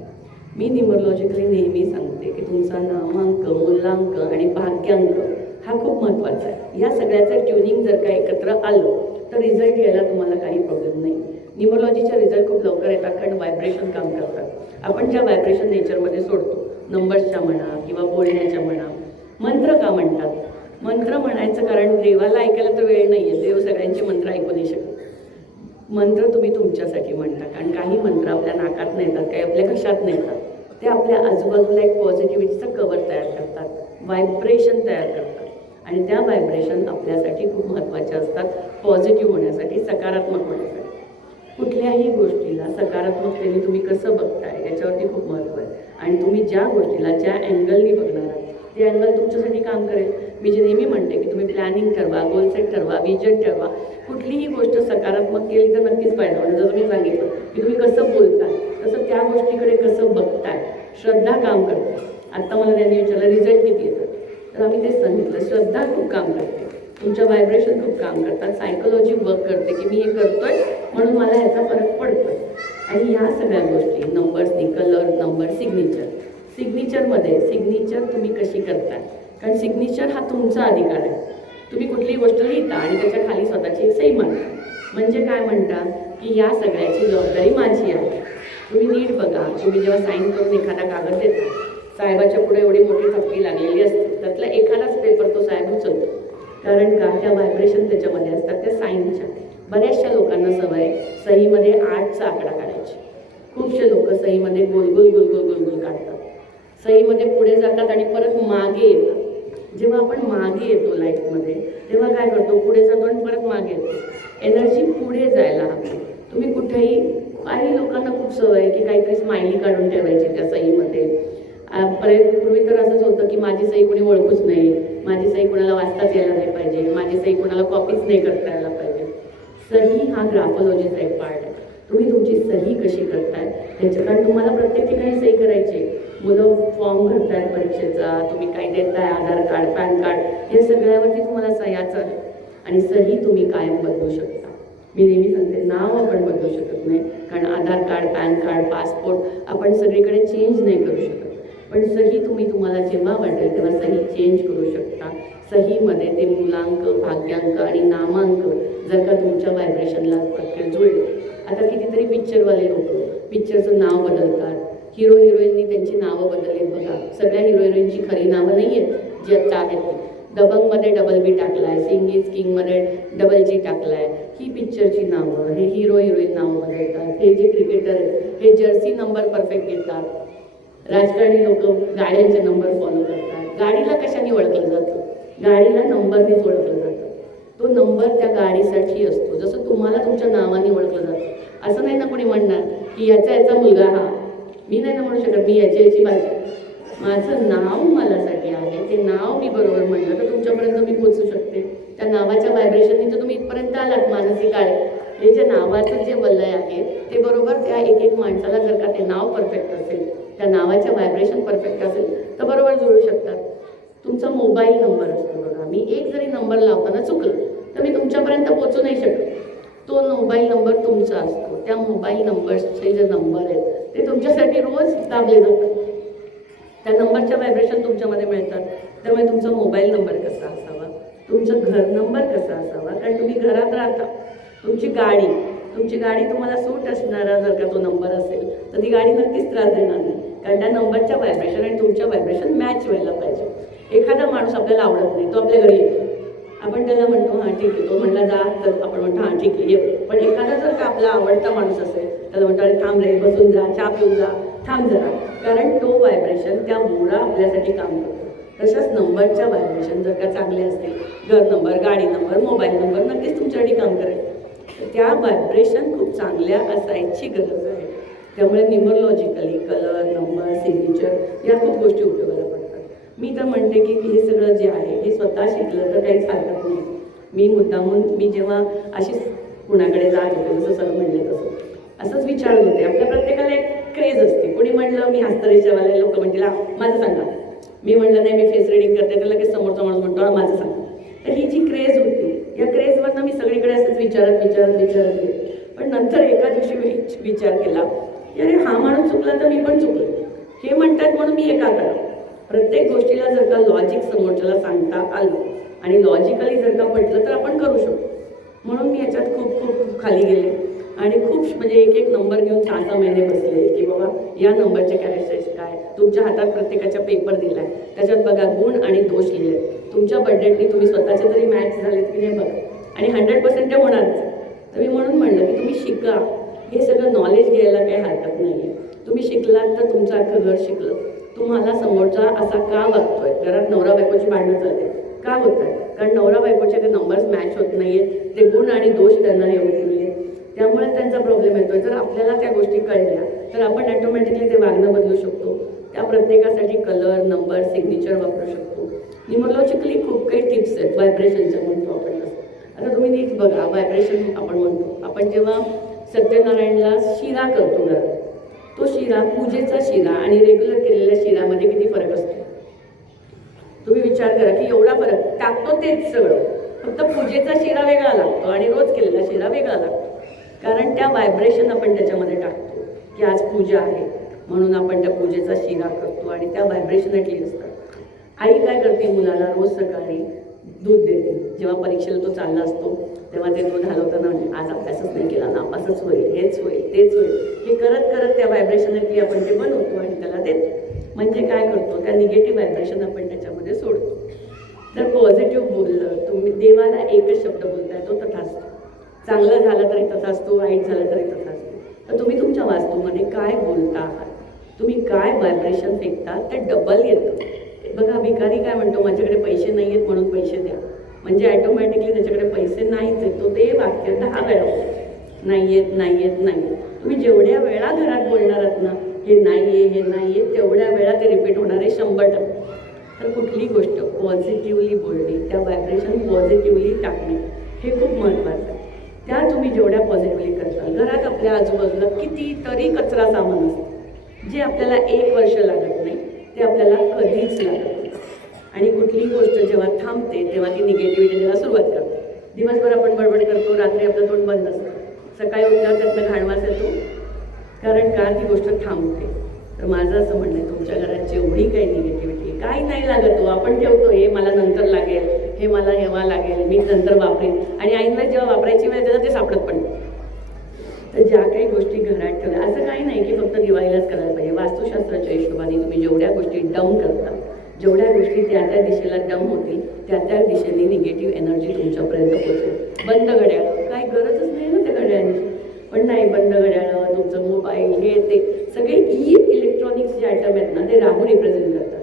मी न्यूमरोलॉजिकली नेहमी सांगते की तुमचा नामांक, मूलांक आणि भाग्यांक हा खूप महत्त्वाचा आहे. या सगळ्याचं ट्युनिंग जर का एकत्र आलं तर रिझल्ट यायला तुम्हाला काही प्रॉब्लेम नाही. न्यूमरोलॉजीचे रिझल्ट खूप लवकर येतात कारण व्हायब्रेशन काम करतात. आपण ज्या व्हायब्रेशन नेचरमध्ये सोडतो, नंबर्सच्या म्हणा किंवा बोलण्याच्या म्हणा. मंत्र का म्हणतात? मंत्र म्हणायचं कारण देवाला ऐकायला तर वेळ नाही आहे, देव सगळ्यांचे मंत्र ऐकू नाही शकत. मंत्र तुम्ही तुमच्यासाठी म्हणता. कारण काही मंत्र आपल्या नाकात नाही येतात, काही आपल्या घशात नाही येतात. ते आपल्या आजूबाजूला एक पॉझिटिव्हिटीचं कवर तयार करतात, व्हायब्रेशन तयार करतात. आणि त्या व्हायब्रेशन आपल्यासाठी खूप महत्त्वाच्या असतात, पॉझिटिव्ह होण्यासाठी, सकारात्मक होण्यासाठी. कुठल्याही गोष्टीला सकारात्मकतेने तुम्ही कसं बघताय याच्यावरती खूप महत्त्व आहे. आणि तुम्ही ज्या गोष्टीला ज्या अँगलनी बघणार आहात ते अँगल तुमच्यासाठी काम करेल. मी जे नेहमी म्हणते की तुम्ही प्लॅनिंग ठरवा, गोल सेट ठरवा, विजन ठरवा. कुठलीही गोष्ट सकारात्मक केली तर नक्कीच फायदा होणार. जसं मी सांगितलं की तुम्ही कसं बोलताय तसं त्या गोष्टीकडे कसं बघताय, श्रद्धा काम करते. आत्ता मला त्यांनी विचारलं रिझल्ट किती येतात, तर आम्ही तेच सांगितलं श्रद्धा खूप काम करते, तुमच्या व्हायब्रेशन खूप काम करतात, सायकोलॉजी वर्क करते की मी हे करतोय म्हणून मला ह्याचा फरक पडतोय. आणि ह्या सगळ्या गोष्टी नंबर्सनी, कलर, नंबर, सिग्नेचरमध्ये सिग्नेचर तुम्ही कशी करताय. कारण सिग्नेचर हा तुमचा अधिकार आहे. तुम्ही कुठलीही गोष्ट लिहिता आणि त्याच्या खाली स्वतःची सही मारता. म्हणजे काय म्हणता की या सगळ्याची जबाबदारी माझी आहे. तुम्ही नीट बघा, तुम्ही जेव्हा साईन करून एखादा कागद देता, साहेबाच्या पुढे एवढी मोठी थप्पी लागलेली असते, त्यातला एखादाच पेपर तो साहेब उचलतो. कारण का त्या व्हायब्रेशन त्याच्यामध्ये असतात त्या साईनच्या. बऱ्याचशा लोकांना सवय सहीमध्ये 8चा आकडा काढायची. खूपशे लोक सहीमध्ये गोल गोल गोल गोल गोल गोल काढतात. सहीमध्ये पुढे जातात आणि परत मागे येतात. जेव्हा आपण मागे येतो लाईफमध्ये तेव्हा काय करतो, पुढे जातो आणि परत मागे येतो. एनर्जी पुढे जायला हवी. तुम्ही कुठेही, काही लोकांना खूप सवय आहे की काहीतरी स्माइली काढून ठेवायची त्या सहीमध्ये. पूर्वी तर असंच होतं की माझी सही कोणी ओळखूच नाही, माझी सही कोणाला वाचताच यायला नाही पाहिजे, माझी सही कोणाला कॉपीच नाही करता यायला पाहिजे. सही हा ग्राफोलॉजीचा एक पार्ट आहे. तुम्ही तुमची सही कशी करताय त्याच्या, कारण तुम्हाला प्रत्येक ठिकाणी सही करायची. मुलं फॉर्म भरतायत परीक्षेचा, तुम्ही काय देताय, आधार कार्ड, पॅन कार्ड, हे सगळ्यावरती तुम्हाला सह्याचं आहे. आणि सही तुम्ही कायम बदलू शकता. मी नेहमी सांगते नाव आपण बदलू शकत नाही, कारण आधार कार्ड, पॅन कार्ड, पासपोर्ट आपण सगळीकडे चेंज नाही करू शकत. पण सही तुम्ही तुम्हाला जेव्हा वाटेल तेव्हा सही चेंज करू शकता. सहीमध्ये ते मुलांक, भाग्यांक आणि नामांक जर का तुमच्या व्हायब्रेशनला पटकन जुळले. आता कितीतरी पिक्चरवाले लोक पिक्चरचं नाव बदलतात. हिरो हिरोईननी त्यांची नावं बदललीत बघा. सगळ्या हिरो हिरोईनची खरी नावं नाही आहेत जी आत्ता आहेत ती. दबंगमध्ये डबल बी टाकलाय, सिंग इज किंगमध्ये डबल जी टाकलाय. ही पिक्चरची नावं, हे हिरो हिरोईन नावं बदलतात. हे जे क्रिकेटर आहेत हे जर्सी नंबर परफेक्ट घेतात. राजकारणी लोक गाड्यांचे नंबर फॉलो करतात. गाडीला कशाने ओळखलं जातं? गाडीला नंबरनेच ओळखलं जातं. तो नंबर त्या गाडीसाठी असतो. जसं तुम्हाला तुमच्या नावाने ओळखलं जातं. असं नाही ना कोणी म्हणणार की याचा मुलगा हा. मी नाही ना म्हणू शकत मी याची बाजू. माझं नाव मलासाठी आहे. ते नाव मी बरोबर म्हणलं तर तुमच्यापर्यंत मी पोचू शकते. त्या नावाच्या व्हायब्रेशनने तर तुम्ही इथपर्यंत आलात. मानसिक आहे हे जे नावाचं जे वलय आहे ते बरोबर त्या एक एक माणसाला जर का ते नाव परफेक्ट असेल, त्या नावाच्या व्हायब्रेशन परफेक्ट असेल तर बरोबर जुळू शकतात. तुमचा मोबाईल नंबर असतो बघा. मी एक जरी नंबर लावताना चुकलं तर मी तुमच्यापर्यंत पोचू नाही शकत. तो मोबाईल नंबर तुमचा असतो. त्या मोबाईल नंबर्सचे जे नंबर आहेत ते तुमच्यासाठी रोज दाबले जातात. त्या नंबरच्या व्हायब्रेशन तुमच्यामध्ये मिळतात. त्यामुळे तुमचा मोबाईल नंबर कसा असावा, तुमचं घर नंबर कसा असावा, कारण तुम्ही घरात राहता. तुमची गाडी तुम्हाला सूट असणारा जर का तो नंबर असेल तर ती गाडी नक्कीच त्रास देणार नाही. कारण त्या नंबरच्या व्हायब्रेशन आणि तुमच्या व्हायब्रेशन मॅच व्हायला पाहिजे. एखादा माणूस आपल्याला आवडत नाही, तो आपल्या घरी येतो, आपण त्याला म्हणतो हां ठीक आहे, तो म्हटला जा, तर आपण म्हणतो हां ठीक आहे ये. पण एखादा जर का आपला आवडता माणूस असेल त्याला म्हणतो अरे थांब रे, बसून जा, चहा पिऊन जा, थांब जरा. कारण तो व्हायब्रेशन त्या मुळा आपल्यासाठी काम करतो. तशाच नंबरच्या व्हायब्रेशन जर का चांगले असतील, घर नंबर, गाडी नंबर, मोबाईल नंबर नक्कीच तुमच्यासाठी काम करेल. त्या व्हायब्रेशन खूप चांगल्या असायची गरज आहे. त्यामुळे न्यूमरोलॉजिकली कलर, नंबर, सिग्नेचर या खूप गोष्टी उपयोगाला पडतात. मी तर म्हणते की हे सगळं जे आहे हे स्वतः शिकलं तर काहीच हरकत नाही. मी जेव्हा अशी कुणाकडे जात होते, जसं सर म्हणले तसं असंच विचारत होते. आपल्या प्रत्येकाला एक क्रेज असते. कोणी म्हणलं मी हस्तरेषावाले, लोक म्हणतील माझं सांगा. मी म्हणलं नाही मी फेस रिडिंग करते, तर लगेच समोरचा माणूस म्हणतो माझं सांगा. तर ही जी क्रेज होती, या क्रेजवरनं मी सगळीकडे असंच विचारत गेले. पण नंतर एका दिवशी मी विचार केला, अरे हा माणूस चुकला तर मी पण चुकलो. हे म्हणतात म्हणून मी हे का करा. प्रत्येक गोष्टीला जर का लॉजिक समोरच्याला सांगता आलं आणि लॉजिकली जर का पटलं तर आपण करू शकतो. म्हणून मी याच्यात खूप खूप खूप खाली गेले आणि खूप म्हणजे एक नंबर घेऊन 6 महिने बसले की बाबा या नंबरचे कॅरेक्टरिस्टिक्स काय. तुमच्या हातात प्रत्येकाचा पेपर दिलाय, त्याच्यात बघा गुण आणि दोष लिहिले. तुमच्या बर्थडेतनी तुम्ही स्वतःचे जरी मॅच झालेत की नाही बघा, आणि 100% ते होणारच. तर मी म्हणून म्हणलं की तुम्ही शिका. हे सगळं नॉलेज घ्यायला काही हरकत नाही आहे. तुम्ही शिकलात तर तुमचं अख्खं घर शिकलं. तुम्हाला समोरचा असा का वागतोय, घरात नवरा बायकोची भांडणं चालते का होत आहे, कारण नवरा बायकोचे ते नंबर्स मॅच होत नाहीये, ते गुण आणि दोष त्यांना येत नाहीये, त्यामुळे त्यांचा प्रॉब्लेम येतोय. जर आपल्याला त्या गोष्टी कळल्या तर आपण ॲटोमॅटिकली ते वागणं बदलू शकतो. त्या प्रत्येकासाठी कलर, नंबर, सिग्नेचर वापरू शकतो. न्यूमरोलॉजिकली खूप काही टिप्स आहेत. व्हायब्रेशनच्या म्हणतो आपण तसं. आता तुम्ही नीट बघा, व्हायब्रेशन आपण म्हणतो. आपण जेव्हा सत्यनारायणला शिरा करतो घरात, तो शिरा, पूजेचा शिरा आणि रेग्युलर केलेल्या शिरामध्ये किती फरक असतो. तुम्ही विचार करा की एवढा फरक. टाकतो तेच सगळं, फक्त पूजेचा शिरा वेगळा लागतो आणि रोज केलेला शिरा वेगळा लागतो. कारण त्या व्हायब्रेशन आपण त्याच्यामध्ये टाकतो की आज पूजा आहे म्हणून आपण त्या पूजेचा शिरा करतो आणि त्या व्हायब्रेशनटली असतात. आई काय करते, मुलाला रोज सकाळी दूध देते. जेव्हा परीक्षेला तो चालला असतो तेव्हा ते दूध हलवताना आज अभ्यासच नाही केला, नापासच होईल, हेच होईल, तेच होईल, हे करत करत त्या व्हायब्रेशनटली आपण ते बनवतो आणि त्याला देतो. म्हणजे काय करतो, त्या निगेटिव्ह व्हायब्रेशन आपण त्याच्यामध्ये सोडतो. जर पॉझिटिव्ह बोललं, तुम्ही देवाला एकच शब्द बोलताय, तो तथास्तु. चांगलं झालं तरी तथास्तु, वाईट झालं तरी तथास्तु. तर तुम्ही तुमच्या वास्तूमध्ये काय बोलता आहात, तुम्ही काय व्हायब्रेशन फेकता, ते डबल येतं. बघा, भिकारी काय म्हणतो, माझ्याकडे पैसे नाही आहेत म्हणून पैसे द्या. म्हणजे ॲटोमॅटिकली त्याच्याकडे पैसे नाहीच आहेत. तो ते वाक्य 10 वेळा बोलतो, नाही येत, नाही येत, नाही येत. तुम्ही जेवढ्या वेळा घरात बोलणार आहात ना, हे नाही आहे, हे नाही आहे, तेवढ्या वेळा ते रिपीट होणार आहे 100%. तर कुठली गोष्ट पॉझिटिव्हली बोलणे, त्या व्हायब्रेशन पॉझिटिव्हली टाकणे, हे खूप महत्त्वाचं आहे. त्या तुम्ही जेवढ्या पॉझिटिव्हली करता, घरात आपल्या आजूबाजूला कितीतरी कचरा सामान असतं जे आपल्याला 1 वर्ष लागत नाही, ते आपल्याला कधीच लागत नाही. आणि कुठलीही गोष्ट जेव्हा थांबते तेव्हा ती निगेटिव्हिटी द्यायला सुरुवात करते. दिवसभर आपण बडबड करतो, रात्री आपलं तोंड बंद असतं, सकाळी उठल्यावर त्यातनं घाणवास येतो, कारण का ती गोष्ट थांबते. तर माझं असं म्हणणं आहे, तुमच्या घरात जेवढी काही निगेटिव्हिटी, काही नाही लागत हो, आपण ठेवतो हे मला नंतर लागेल, हे मला हेव्हा लागेल, मी नंतर वापरेन, आणि ऐनवेळेस जेव्हा वापरायची वेळ त्याला ते सापडत पण नाही. तर ज्या काही गोष्टी घरात ठेवल्या, असं काही नाही की फक्त दिवाळीलाच करायला पाहिजे. वास्तुशास्त्राच्या हिशोबाने तुम्ही जेवढ्या गोष्टी डाऊन करता, जेवढ्या गोष्टी त्या त्या दिशेला डाऊन होतील, त्या त्या दिशेने निगेटिव्ह एनर्जी तुमच्यापर्यंत पोहोचेल. बंद घड्याळ, काही गरजच नाही ना त्या घड्याळांची, पण नाही, बंद घड्याळ, तुमचं मोबाईल, हे ते सगळे इलेक्ट्रॉनिक्स जे आयटम आहेत ना, ते राहू रिप्रेझेंट करतात.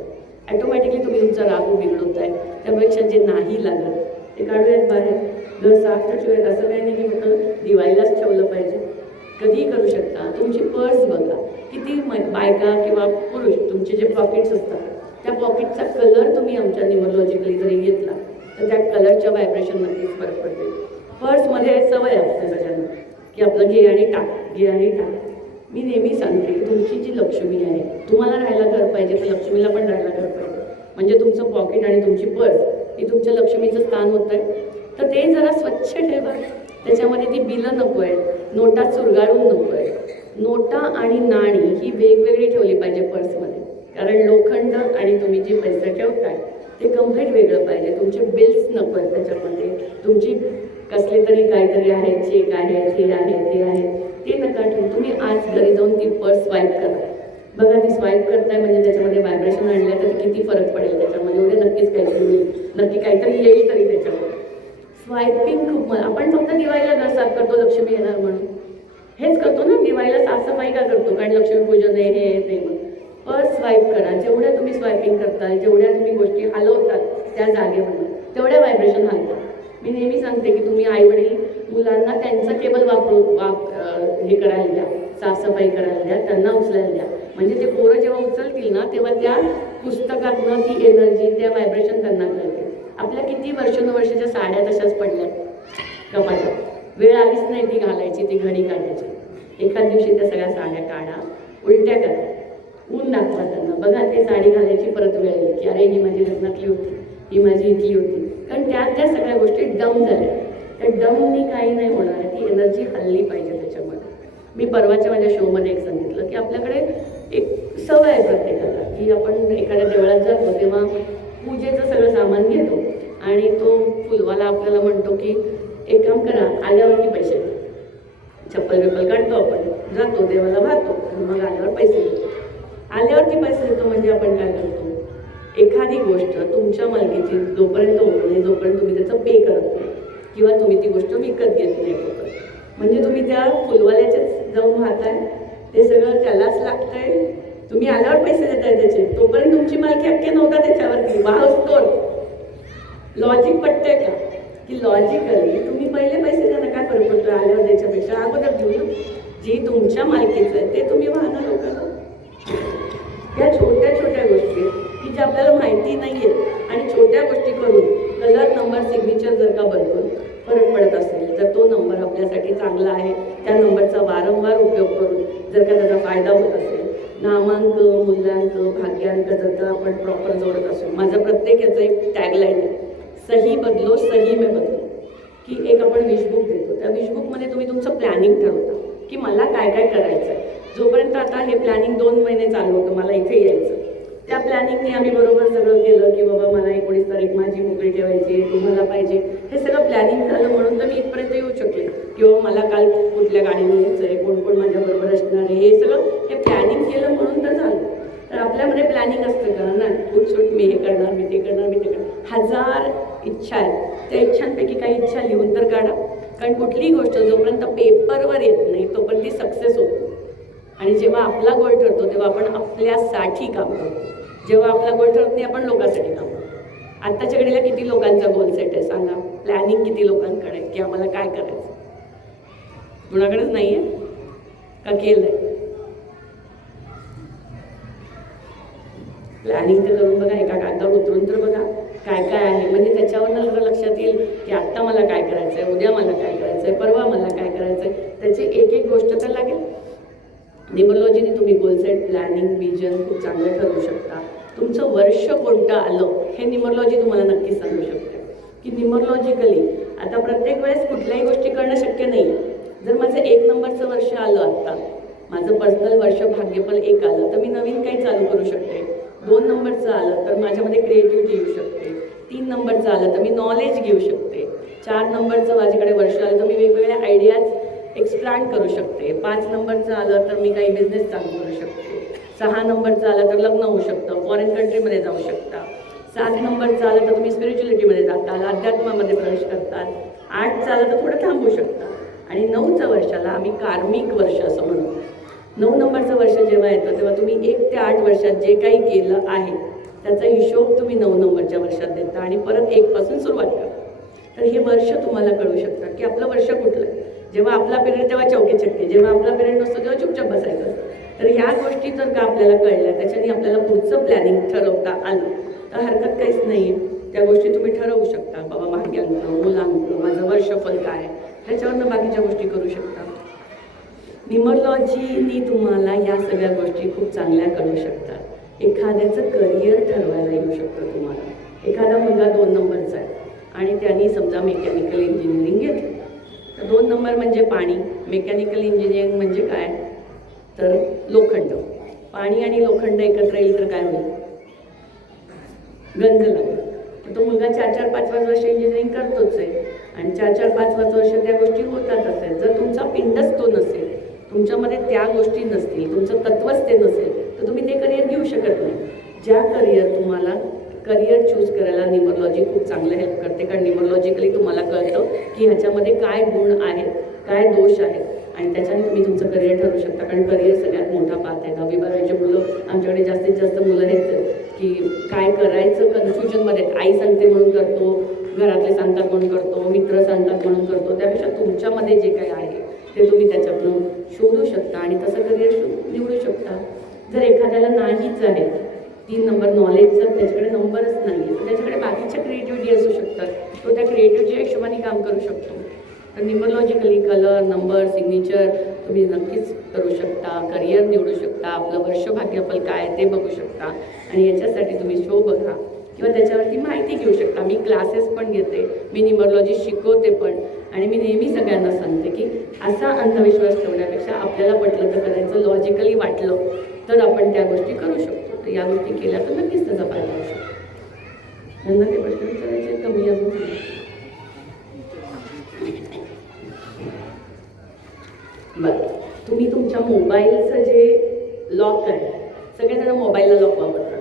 ॲटोमॅटिकली तुम्ही तुमचा राहू बिघडवताय. त्यापेक्षा जे नाही लागत ते काढूयात बाहेर. घर साफ तर ठेवूयात. असं काही नाही की फक्त दिवाळीलाच ठेवलं पाहिजे, कधीही करू शकता. तुमची पर्स बघा, किती बायका किंवा पुरुष तुमचे जे पॉकेट्स असतात, त्या पॉकेटचा कलर तुम्ही आमच्या न्यूमरोलॉजिकली जरी घेतला तर त्या कलरच्या व्हायब्रेशन नक्कीच फरक पडते. पर्समध्ये सवय असते सगळ्यांना की आपलं घे आणि टाक, घे आणि टाक. मी नेहमी सांगते की तुमची जी लक्ष्मी आहे, तुम्हाला राहायला घर पाहिजे तर लक्ष्मीला पण राहायला घर पाहिजे. म्हणजे तुमचं पॉकेट आणि तुमची पर्स ही तुमच्या लक्ष्मीचं स्थान होतं आहे. तर ते जरा स्वच्छ ठेवा. त्याच्यामध्ये ती बिलं नको आहे, नोटा चुरगाळून नको आहे. नोटा आणि नाणी ही वेगवेगळी ठेवली पाहिजे पर्समध्ये, कारण लोखंड आणि तुम्ही जे पैसे ठेवताय ते कम्प्लीट वेगळं पाहिजे. तुमचे बिल्स नको आहेत त्याच्यामध्ये, तुमची कसले तरी काहीतरी आहेत, चेक आहेत, हे आहे, ते आहे, ते नका ठेवू. तुम्ही आज घरी जाऊन ती पर्स स्वाईप करा. बघा, ती स्वाईप करताय म्हणजे त्याच्यामध्ये व्हायब्रेशन आणलं तर किती फरक पडेल त्याच्यामध्ये. एवढे नक्कीच काहीतरी होईल, नक्की काहीतरी येईल तरी त्याच्यामध्ये. स्वाईपिंग खूप आपण फक्त दिवाळीला घर साफ करतो लक्ष्मी येणार म्हणून, हेच करतो ना. दिवाळीला साफसफाई का करतो, कारण लक्ष्मीपूजन आहे, हे ते. मग पर्स स्वाईप करा. जेवढ्या तुम्ही स्वाईपिंग करताल, जेवढ्या तुम्ही गोष्टी हलवतात त्या जागेमध्ये, तेवढ्या व्हायब्रेशन हलतात. मी नेहमी सांगते की तुम्ही आईवडील मुलांना त्यांचं टेबल हे करायला द्या, साफसफाई करायला द्या, त्यांना उचलायला द्या. म्हणजे ते पोरं जेव्हा उचलतील ना, तेव्हा त्या पुस्तकातनं ती एनर्जी, त्या व्हायब्रेशन त्यांना कळते. आपल्या किती वर्षानुवर्षाच्या साड्या तशाच पडल्या कपाटात, वेळ आलीच नाही ती घालायची, ती घडी काढायची. एखाद दिवशी त्या सगळ्या साड्या काढा, उलट्या करा, ऊन दाखवा त्यांना. बघा ते साडी घालायची परत वेळ येईल की अरे ही माझी लग्नातली होती, ही माझी इथली होती. कारण त्या सगळ्या गोष्टी डम झाल्या. त्या डमनी काही नाही होणार, ती एनर्जी हल्ली पाहिजे त्याच्यामध्ये. मी परवाच्या माझ्या शोमध्ये एक सांगितलं की आपल्याकडे एक सवय आहे प्रत्येकाला की आपण एखाद्या देवळात जातो तेव्हा पूजेचं सगळं सामान घेतो आणि तो फुलवाला आपल्याला म्हणतो की एक काम करा, आल्यावरती पैसे द्या. चप्पल बिप्पल काढतो, आपण जातो देवाला वाहतो, मग आल्यावर पैसे देतो. आल्यावरती पैसे देतो म्हणजे आपण काय करतो, एखादी गोष्ट तुमच्या मालकीची जोपर्यंत होत नाही, जोपर्यंत तुम्ही त्याचं पे करत नाही किंवा तुम्ही ती गोष्ट विकत घेत नाही, म्हणजे तुम्ही त्या फुलवाल्याच्याच जाऊन वाहताय, ते सगळं त्यालाच लागतंय, तुम्ही आल्यावर पैसे देताय त्याचे, तोपर्यंत तुमची मालकी हक्क नव्हता त्याच्यावरती. वाहतोर लॉजिक पटतंय का की लॉजिकली तुम्ही पहिले पैसे द्या ना, काय फरक पडतो आल्यावर द्यायच्यापेक्षा अगोदर देऊ ना. जी तुमच्या मालकीचं आहे ते तुम्ही वाहना लोकांना. या छोट्या छोट्या गोष्टी की ज्या आपल्याला माहिती नाही आहेत आणि छोट्या गोष्टी करून कलर, नंबर, सिग्नेचर जर का बदलून फरक पडत असेल, तर तो नंबर आपल्यासाठी चांगला आहे. त्या नंबरचा वारंवार उपयोग करून जर का त्याचा फायदा होत असेल, नामांक, मूल्यांक, भाग्यांक जर का आपण प्रॉपर जोडत असू. माझं प्रत्येक याचं एक टॅगलाईन आहे, सही बदलो सही में बदलो. की एक आपण विशबुक देतो, त्या विशबुकमध्ये तुम्ही तुमचं प्लॅनिंग ठरवता की मला काय काय करायचं आहे. जोपर्यंत आता हे प्लॅनिंग 2 महिने चालू होतं, मला इथे यायचं, त्या प्लॅनिंगने आम्ही बरोबर सगळं केलं की बाबा मला 19 तारीख माझी मोकळी ठेवायची, तुम्हाला पाहिजे, हे सगळं प्लॅनिंग झालं म्हणून तर मी इथपर्यंत येऊ शकले. किंवा मला काल कुठल्या गाडीने यायचं आहे, कोण कोण माझ्याबरोबर असणार आहे, हे सगळं हे प्लॅनिंग केलं म्हणून तर झालं. तर आपल्यामध्ये प्लॅनिंग असतं का ना, कुठसूट मी हे करणार, मी ते करणार, मी ते करणार. 1000 इच्छा आहेत, त्या इच्छांपैकी काही इच्छा लिहून तर काढा. कारण कुठलीही गोष्ट जोपर्यंत पेपरवर येत नाही तोपर्यंत ती सक्सेस होते. आणि जेव्हा आपला गोल ठरतो तेव्हा आपण आपल्यासाठी काम करतो, जेव्हा आपला गोल ठरत नाही आपण लोकांसाठी काम करतो. आत्ताच्या घडीला किती लोकांचा गोल सेट आहे सांगा, प्लॅनिंग किती लोकांकडे आहे की आम्हाला काय करायचं. कुणाकडेच नाही आहे का केलं आहे प्लॅनिंग तर करून बघा, एका कागदावर उतरून तर बघा काय काय आहे. म्हणजे त्याच्यावरनं जरा लक्षात येईल की आत्ता मला काय करायचं आहे, उद्या मला काय करायचं आहे, परवा मला काय करायचं आहे. त्याची एक एक गोष्ट तर लागेल. न्यूमरोलॉजीने तुम्ही गोल सेट, प्लॅनिंग, विजन खूप चांगलं ठरवू शकता. तुमचं वर्ष कोणतं आलं हे न्यूमरोलॉजी तुम्हाला नक्कीच सांगू शकते की न्यूमरोलॉजिकली आता प्रत्येक वेळेस कुठल्याही गोष्टी करणं शक्य नाही. जर माझं 1 नंबरचं वर्ष आलं, आत्ता माझं पर्सनल वर्ष भाग्यफल 1 आलं, तर मी नवीन काही चालू करू शकते. 2 नंबरचं आलं तर माझ्यामध्ये क्रिएटिव्हिटी येऊ शकते. 3 नंबरचं आलं तर मी नॉलेज घेऊ शकते. 4 नंबरचं माझ्याकडे वर्ष आलं तर मी वेगवेगळ्या आयडियाज एक्सप्लॅन करू शकते. 5 नंबरचं आलं तर मी काही बिझनेस चालू करू शकते. 6 नंबरचं आलं तर लग्न होऊ शकतं, फॉरेन कंट्रीमध्ये जाऊ शकता. 7 नंबरचं आलं तर तुम्ही स्पिरिच्युअलिटीमध्ये जाता, अध्यात्मामध्ये प्रवेश करतात. 8चं आलं तर थोडं थांबू शकता. आणि 9च्या वर्षाला आम्ही कार्मिक वर्ष असं म्हणतो. 9 नंबरचं वर्ष जेव्हा येतं तेव्हा तुम्ही 1 ते 8 वर्षात जे काही केलं आहे त्याचा हिशोब तुम्ही 9 नंबरच्या वर्षात देता आणि परत 1 पासून सुरुवात करता. तर हे वर्ष तुम्हाला कळू शकतं की आपलं वर्ष कुठलं आहे. जेव्हा आपला पिरियड तेव्हा चौकी चटके, जेव्हा आपला पिरियड नसतो तेव्हा चुपचाप बसायचं. तर ह्या गोष्टी जर का आपल्याला कळल्या, त्याच्याने आपल्याला पुढचं प्लॅनिंग ठरवता आलं तर हरकत काहीच नाही आहे. त्या गोष्टी तुम्ही ठरवू शकता. बाबा भाग्यांक, मुलांक, माझं वर्षफल काय, त्याच्यावरनं बाकीच्या गोष्टी करू शकता. न्यूमरोलॉजीनी तुम्हाला या सगळ्या गोष्टी खूप चांगल्या कळू शकतात. एखाद्याचं करिअर ठरवायला येऊ शकतं तुम्हाला. एखादा मुलगा 2 नंबरचा आहे आणि त्यांनी समजा मेकॅनिकल इंजिनिअरिंग घेतलं, तर 2 नंबर म्हणजे पाणी, मेकॅनिकल इंजिनिअरिंग म्हणजे काय तर लोखंड. पाणी आणि लोखंड एकत्र येईल तर काय होईल, गंज लागेल. तो मुलगा 4-4, 5-5 वर्ष इंजिनिअरिंग करतोच आहे आणि 4-4, 5-5 वर्ष त्या गोष्टी होताच असेल. जर तुमचा पिंडच तो नसेल, तुमच्यामध्ये त्या गोष्टी नसतील, तुमचं तत्वच ते नसेल, तर तुम्ही ते करिअर घेऊ शकत नाही. ज्या तुम्हाला करिअर चूज करायला न्यूमरोलॉजी खूप चांगलं हेल्प करते. कारण न्यूमरोलॉजिकली तुम्हाला कळतं की ह्याच्यामध्ये काय गुण आहेत, काय दोष आहेत आणि त्याच्याने तुम्ही तुमचं करिअर ठरवू शकता. कारण करिअर सगळ्यात मोठा पाथ आहे. 10वी-12वीचे मुलं, आमच्याकडे जास्तीत जास्त मुलं हेच की काय करायचं कन्फ्युजनमध्ये. आई सांगते म्हणून करतो, घरातले सांगतात म्हणून करतो, मित्र सांगतात म्हणून करतो. त्यापेक्षा तुमच्यामध्ये जे काही आहे ते तुम्ही त्याच्यातून शोधू शकता आणि तसं करिअर निवडू शकता. जर एखाद्याला नाहीच आहे 3 नंबर नॉलेजचं, त्याच्याकडे नंबरच नाही आहे, तर त्याच्याकडे बाकीच्या क्रिएटिव्हिटी असू शकतात. तो त्या क्रिएटिव्हिटीच्या हिशोबाने काम करू शकतो. तर न्यूमरॉलॉजिकली कलर, नंबर, सिग्नेचर तुम्ही नक्कीच करू शकता, करिअर निवडू शकता, आपलं वर्षभाग्यफल काय ते बघू शकता आणि याच्यासाठी तुम्ही शो बघा किंवा त्याच्यावरती माहिती घेऊ शकता. मी क्लासेस पण घेते, मी न्यूमरॉलॉजी शिकवते पण, आणि मी नेहमी सगळ्यांना सांगते की असा अंधविश्वास ठेवण्यापेक्षा आपल्याला पटलं तर करायचं, लॉजिकली वाटलं तर आपण त्या गोष्टी करू शकतो. तर या गोष्टी केल्या तर नक्कीच त्याचा फायदा होऊ शकतो. त्यांना ते प्रश्न विचारायचे तर मी अजून बरं, तुम्ही तुमच्या मोबाईलचं जे लॉक आहे, सगळेजण मोबाईलला लॉक वापरतात.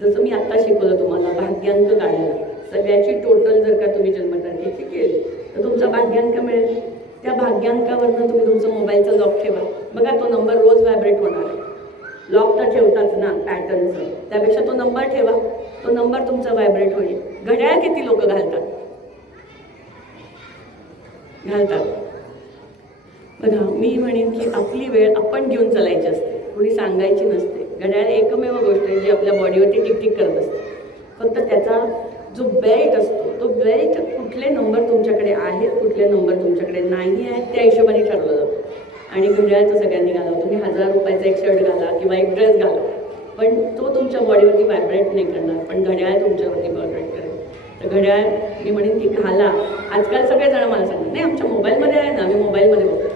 जसं मी आत्ता शिकवलं तुम्हाला भाग्यांक काढायला, सगळ्याची टोटल जर का तुम्ही जन्मतारखेची केली तर तुमचा भाग्यांक मिळेल. त्या भाग्यांकावरनं तुम्ही तुमचं मोबाईलचं लॉक ठेवा, बघा तो नंबर रोज व्हायब्रेट होणार आहे. लॉक तर ठेवताच ना पॅटर्नचं, त्यापेक्षा तो नंबर ठेवा, तो नंबर तुमचा व्हायब्रेट होईल. घड्याळ किती लोक घालतात बघा, मी म्हणेन की आपली वेळ आपण घेऊन चालायची असते, कोणी सांगायची नसते. घड्याळ एकमेव गोष्ट आहे जी आपल्या बॉडीवरती टिकटिक करत असते. फक्त त्याचा जो बेल्ट असतो, तो बेल्ट कुठले नंबर तुमच्याकडे आहेत, कुठले नंबर तुमच्याकडे नाही आहेत त्या हिशोबाने ठरवलं जातं. आणि घड्याळ तर सगळ्यांनी घालावं. तुम्ही 1000 रुपयाचा एक शर्ट घाला किंवा एक ड्रेस घाला, पण तो तुमच्या बॉडीवरती व्हायब्रेट नाही करणार, पण घड्याळ तुमच्यावरती व्हायब्रेट करेल. तर घड्याळ मी म्हणेन की घाला. आजकाल सगळेजण मला सांगतात नाही आमच्या मोबाईलमध्ये आहे ना, मी मोबाईलमध्ये बघतो.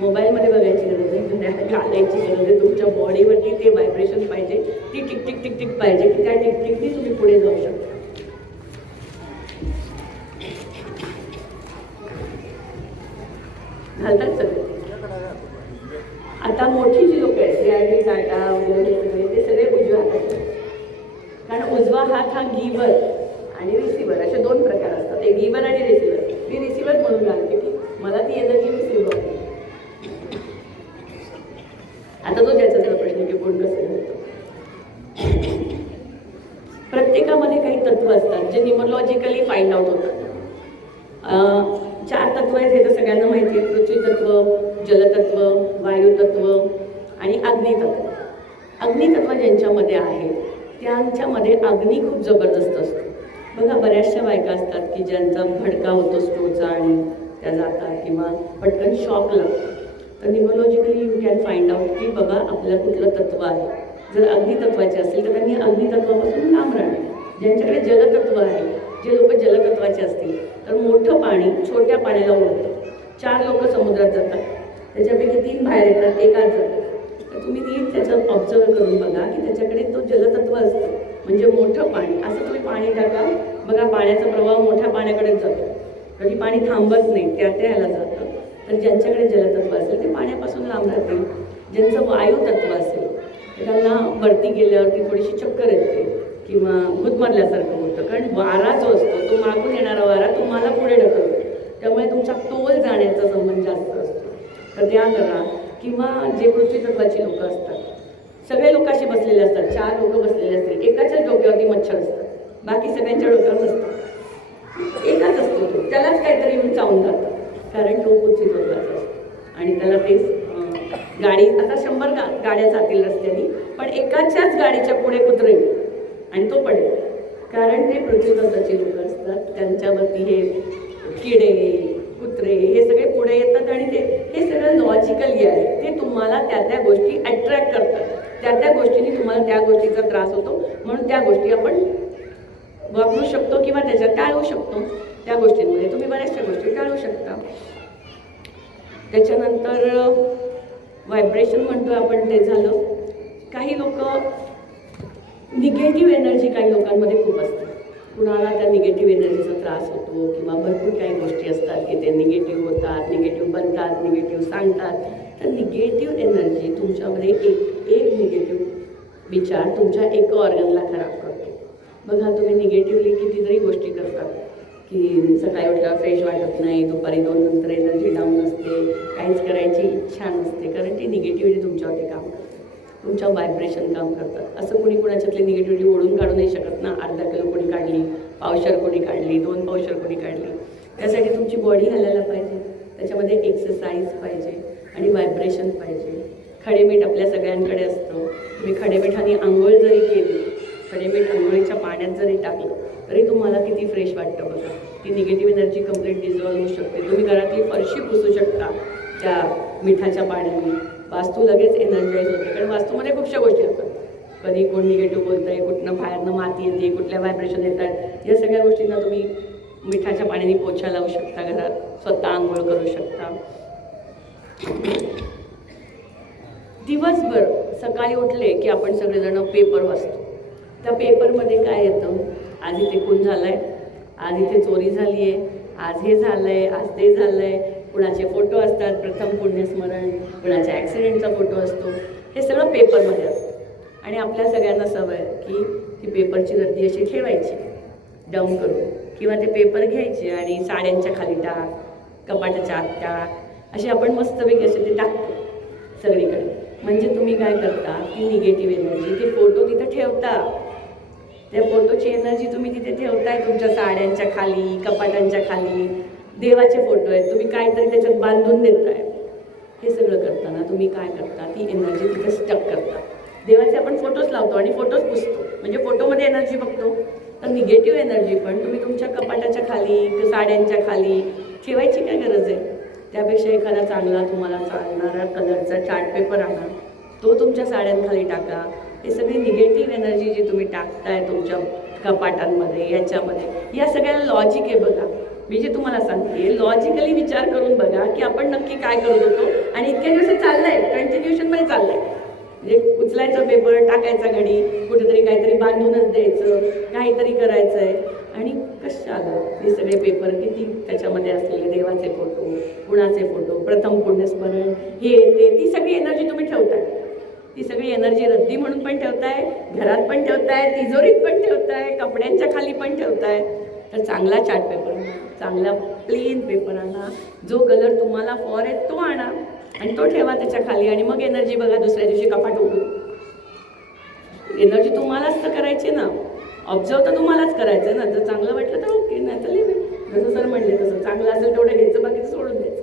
मोबाईलमध्ये बघायची गरज नाही, घड्याळ घालायची गरज आहे. तुमच्या बॉडीवरती ते व्हायब्रेशन पाहिजे, ती टिकटिक टिकटिक पाहिजे की त्या टिकटिकनी तुम्ही पुढे जाऊ शकता. घालतात सगळे. आता मोठी जी लोक आहेत, CID, टाटा वगैरे सगळे, ते सगळे उजव्या हातात, कारण उजवा हात हा गिव्हर आणि रिसिव्हर असे दोन प्रकार असतात. एक गिव्हर आणि रिसिव्हर. मी रिसिव्हर म्हणून घालते की मला ती एनर्जी रिसिव्ह होते. आता तो ज्याचा त्याचा प्रश्न की कोण कसं होतं. प्रत्येकामध्ये काही तत्व असतात जे न्यूमरॉलॉजिकली फाइंड आउट होतात. 4 तत्व आहेत हे तर सगळ्यांना माहिती आहे. पृथ्वी तत्व, जलतत्व, वायुतत्व आणि अग्नितत्व. अग्नितत्व ज्यांच्यामध्ये आहे त्यांच्यामध्ये अग्नी खूप जबरदस्त असतो. बघा बऱ्याचशा बायका असतात की ज्यांचा भडका होतो स्टोचा आणि त्या जातात किंवा पटकन शॉक लागतो. तर न्यूमरॉलॉजिकली यू कॅन फाइंड आउट की बघा आपलं कुठलं तत्व आहे. जर अग्नितत्वाचे असेल तर त्यांनी अग्नितत्वापासून लांब राहणे. ज्यांच्याकडे जलतत्व आहे, जे लोक जलतत्वाचे असतील तर मोठं पाणी छोट्या पाण्याला ओढतं. 4 लोक समुद्रात जातात, त्याच्यापैकी 3 बाहेर येतात, एक आत जातो. तर तुम्ही नीट त्याचं ऑब्झर्व करून बघा की त्याच्याकडे तो जलतत्व असतं, म्हणजे मोठं पाणी. असं तुम्ही पाणी टाका, बघा पाण्याचा प्रवाह मोठ्या पाण्याकडेच जातो, कधी पाणी थांबत नाही, त्या ह्याला जातं. तर ज्यांच्याकडे जलतत्व असेल ते पाण्यापासून लांब राहतील. ज्यांचं वायुतत्व असेल त्यांना वरती गेल्यावरती थोडीशी चक्कर येते किंवा गुदमरल्यासारखं होतं, कारण वारा जो असतो तो मागून येणारा वारा तुम्हाला पुढे ढकलतो, त्यामुळे तुमचा तोल जाण्याचा संबंध जास्त असतो. तर त्या करा. किंवा जे पृथ्वी तत्वाची लोक असतात, सगळे लोक असे बसलेले असतात, 4 लोक बसलेले असतील, एकाच्याच डोक्यावरती मच्छर असतात, बाकी सगळ्यांच्या डोक्यावर नसतात, एकाच असतो तो, त्यालाच काहीतरी येऊन चावून जातं, कारण तो पृथ्वी तत्वाचा असतो. आणि त्याला तेच गाडी, आता 100 गाड्या जातील रस्त्याने, पण एकाच्याच गाडीच्या पुढे कुत्रे आणि तो पडेल, कारण ते पृथ्वी तत्वाची लोक असतात. त्यांच्यावरती हे किडे, कुत्रे हे सगळे पुढे येतात आणि हे सगळं लॉजिकली आहे. ते तुम्हाला त्या गोष्टी अट्रॅक्ट करतात, त्या गोष्टींनी तुम्हाला त्या गोष्टीचा त्रास होतो, म्हणून त्या गोष्टी आपण वापरू शकतो किंवा त्याच्यात टाळू शकतो. त्या गोष्टींमध्ये तुम्ही बऱ्याचशा गोष्टी टाळू शकता. त्याच्यानंतर व्हायब्रेशन म्हणतो आपण, ते झालं. काही लोक निगेटिव्ह एनर्जी काही लोकांमध्ये खूप असते. कुणाला त्या निगेटिव्ह एनर्जीचा त्रास होतो किंवा भरपूर काही गोष्टी असतात की ते निगेटिव्ह होतात, निगेटिव्ह बनतात, निगेटिव्ह सांगतात. तर निगेटिव्ह एनर्जी तुमच्यामध्ये एक निगेटिव्ह विचार तुमच्या एका ऑर्गनला खराब करतो. बघा तुम्ही निगेटिव्हली कितीतरी गोष्टी करतात की सकाळी उठल्यावर फ्रेश वाटत नाही, दुपारी 2 नंतर एनर्जी डाऊन असते, काहीच करायची इच्छा नसते, कारण ती निगेटिव्हिटी तुमच्यावरती काम करते, तुमच्या व्हायब्रेशन काम करतात. असं कोणी कोणाच्यातली निगेटिव्हिटी ओढून काढू नाही शकत ना. अर्धा किलो कोणी काढली, पावशर कोणी काढली, 2 पावशर कोणी काढली. त्यासाठी तुमची बॉडी हलायला पाहिजे, त्याच्यामध्ये एक्सरसाइज पाहिजे आणि व्हायब्रेशन पाहिजे. खडेमीठ आपल्या सगळ्यांकडे असतं. तुम्ही खडेमीठाने आंघोळ जरी केली, खडेमीठ आंघोळीच्या पाण्यात जरी टाकलं तरी तुम्हाला किती फ्रेश वाटतं बघा. ती निगेटिव्ह एनर्जी कंप्लीट डिझॉल्व्ह होऊ शकते. तुम्ही घरातली फरशी पुसू शकता त्या मिठाच्या पाण्याने. वास्तू लगेच एनर्जाईज होते, कारण वास्तूमध्ये खूपशा गोष्टी असतात. कधी कोण निगेटिव्ह बोलतं आहे, कुठनं बाहेरनं माती येते, कुठल्या व्हायब्रेशन येतात, या सगळ्या गोष्टींना तुम्ही मिठाच्या पाण्याने पोछा लावू शकता. घरात स्वतः आंघोळ करू शकता. दिवसभर सकाळी उठले की आपण सगळेजण पेपर वाचतो. त्या पेपरमध्ये काय येतं, आज इथे खून झालं आहे, आज इथे चोरी झाली आहे, आज हे झालं आहे, आज ते झालं आहे. कुणाचे फोटो असतात, प्रथम पुण्यस्मरण, कुणाच्या ॲक्सिडेंटचा फोटो असतो. हे सगळं पेपरमध्ये असतं. आणि आपल्या सगळ्यांना सवय की ती पेपरची रद्दी अशी ठेवायची डम करून, किंवा ते पेपर घ्यायचे आणि साड्यांच्या खाली टाक, कपाटाच्या आत टाक, असे आपण मस्तपैकी असे ते टाकतो सगळीकडे. म्हणजे तुम्ही काय करता, ती निगेटिव्ह एनर्जी, ते फोटो तिथे ठेवता, त्या फोटोची एनर्जी तुम्ही तिथे ठेवताय तुमच्या साड्यांच्या खाली, कपाटांच्या खाली. देवाचे फोटो आहेत, तुम्ही काहीतरी त्याच्यात बांधून देताय. हे सगळं करताना तुम्ही काय करता, ती एनर्जी तिथे स्टक करता. देवाचे आपण फोटोज लावतो आणि फोटोज पुसतो, म्हणजे फोटोमध्ये एनर्जी बघतो. तर निगेटिव्ह एनर्जी पण तुम्ही तुमच्या कपाटाच्या खाली, साड्यांच्या खाली ठेवायची काय गरज आहे. त्यापेक्षा एखादा चांगला तुम्हाला चालणारा कलरचा चार्ट पेपर आणा, तो तुमच्या साड्यांखाली टाका. हे सगळी निगेटिव्ह एनर्जी जी तुम्ही टाकताय तुमच्या कपाटांमध्ये, याच्यामध्ये, या सगळ्याला लॉजिक आहे बघा. मी जे तुम्हाला सांगते, लॉजिकली विचार करून बघा की आपण नक्की काय करत होतो आणि इतक्या दिवस चाललंय, कंटिन्युएशनमध्ये चाललंय. म्हणजे उचलायचा पेपर, टाकायचा घडी, कुठेतरी काहीतरी बांधूनच द्यायचं, काहीतरी करायचं आहे. आणि कशाला हे सगळे पेपर, किती त्याच्यामध्ये असलेले देवाचे फोटो, कुणाचे फोटो, प्रथम पुण्यस्मरण, हे ते, ती सगळी एनर्जी तुम्ही ठेवताय. ती सगळी एनर्जी रद्दी म्हणून पण ठेवताय, घरात पण ठेवताय, तिजोरीत पण ठेवताय, कपड्यांच्या खाली पण ठेवताय. तर चांगला चार्ट पेपर आणा, चांगला प्लेन पेपर आणा, जो कलर तुम्हाला फॉर आहे तो आणा आणि तो ठेवा त्याच्या खाली. आणि मग एनर्जी बघा, दुसऱ्या दिवशी कपाट उघडून. एनर्जी तुम्हालाच तर करायची ना, ऑब्झर्व तर तुम्हालाच करायचं ना. जर चांगलं वाटलं तर ओके, नाही तर लिव्ह इट. जसं सर म्हणले तसं चांगलं असेल तेवढं घ्यायचं, बाकीचं सोडून द्यायचं.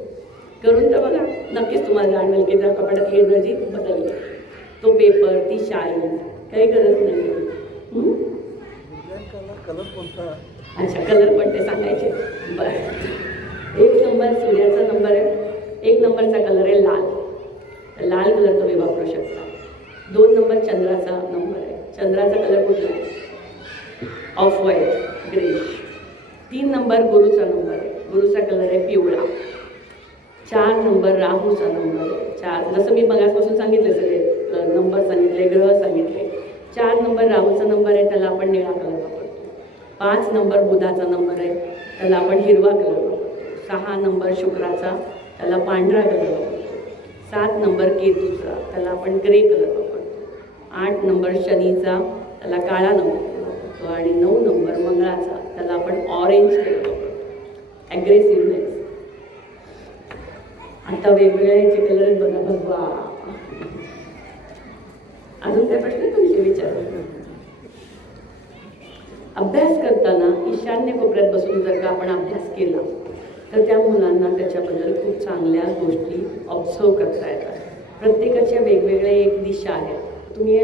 करून तर बघा, नक्कीच तुम्हाला जाणवेल की त्या कपाटातली एनर्जी बदलली. तो पेपर, ती शाई, काही गरज नाही. कलर कोणता? अच्छा, कलर पण ते सांगायचे. बरं, 1 नंबर सूर्याचा नंबर आहे. 1 नंबरचा कलर आहे लाल. लाल कलर तुम्ही वापरू शकता. 2 नंबर चंद्राचा नंबर आहे. चंद्राचा कलर कुठला आहे? Off white, greyish. 3 नंबर गुरुचा नंबर आहे. गुरुचा कलर आहे पिवळा. 4 नंबर राहूचा नंबर आहे. 4, जसं मी मगासपासून सांगितले, सगळे नंबर सांगितले, ग्रह सांगितले. 4 नंबर राहूचा नंबर आहे, त्याला आपण निळा कलर वापरतो. 5 नंबर बुधाचा नंबर आहे, त्याला आपण हिरवा कलर वापरतो. 6 नंबर शुक्राचा, त्याला पांढरा कलर वापरतो. 7 नंबर केतूचा, त्याला आपण ग्रे कलर वापरतो. 8 नंबर शनीचा, त्याला काळा नंबर वापरतो. आणि 9 नंबर मंगळाचा, त्याला आपण ऑरेंज कलर वापरतो. ॲग्रेसिव्हनेस. आता वेगवेगळ्या ह्याचे कलर आहेत बघा. भगवा, अजून काय प्रश्न तुमचे विचार. अभ्यास करताना ईशान्य कोपऱ्यात बसून जर का आपण अभ्यास केला तर त्या मुलांना त्याच्याबद्दल खूप चांगल्या गोष्टी ऑब्झर्व करता येतात. प्रत्येकाच्या वेगवेगळ्या एक दिशा आहेत. तुम्ही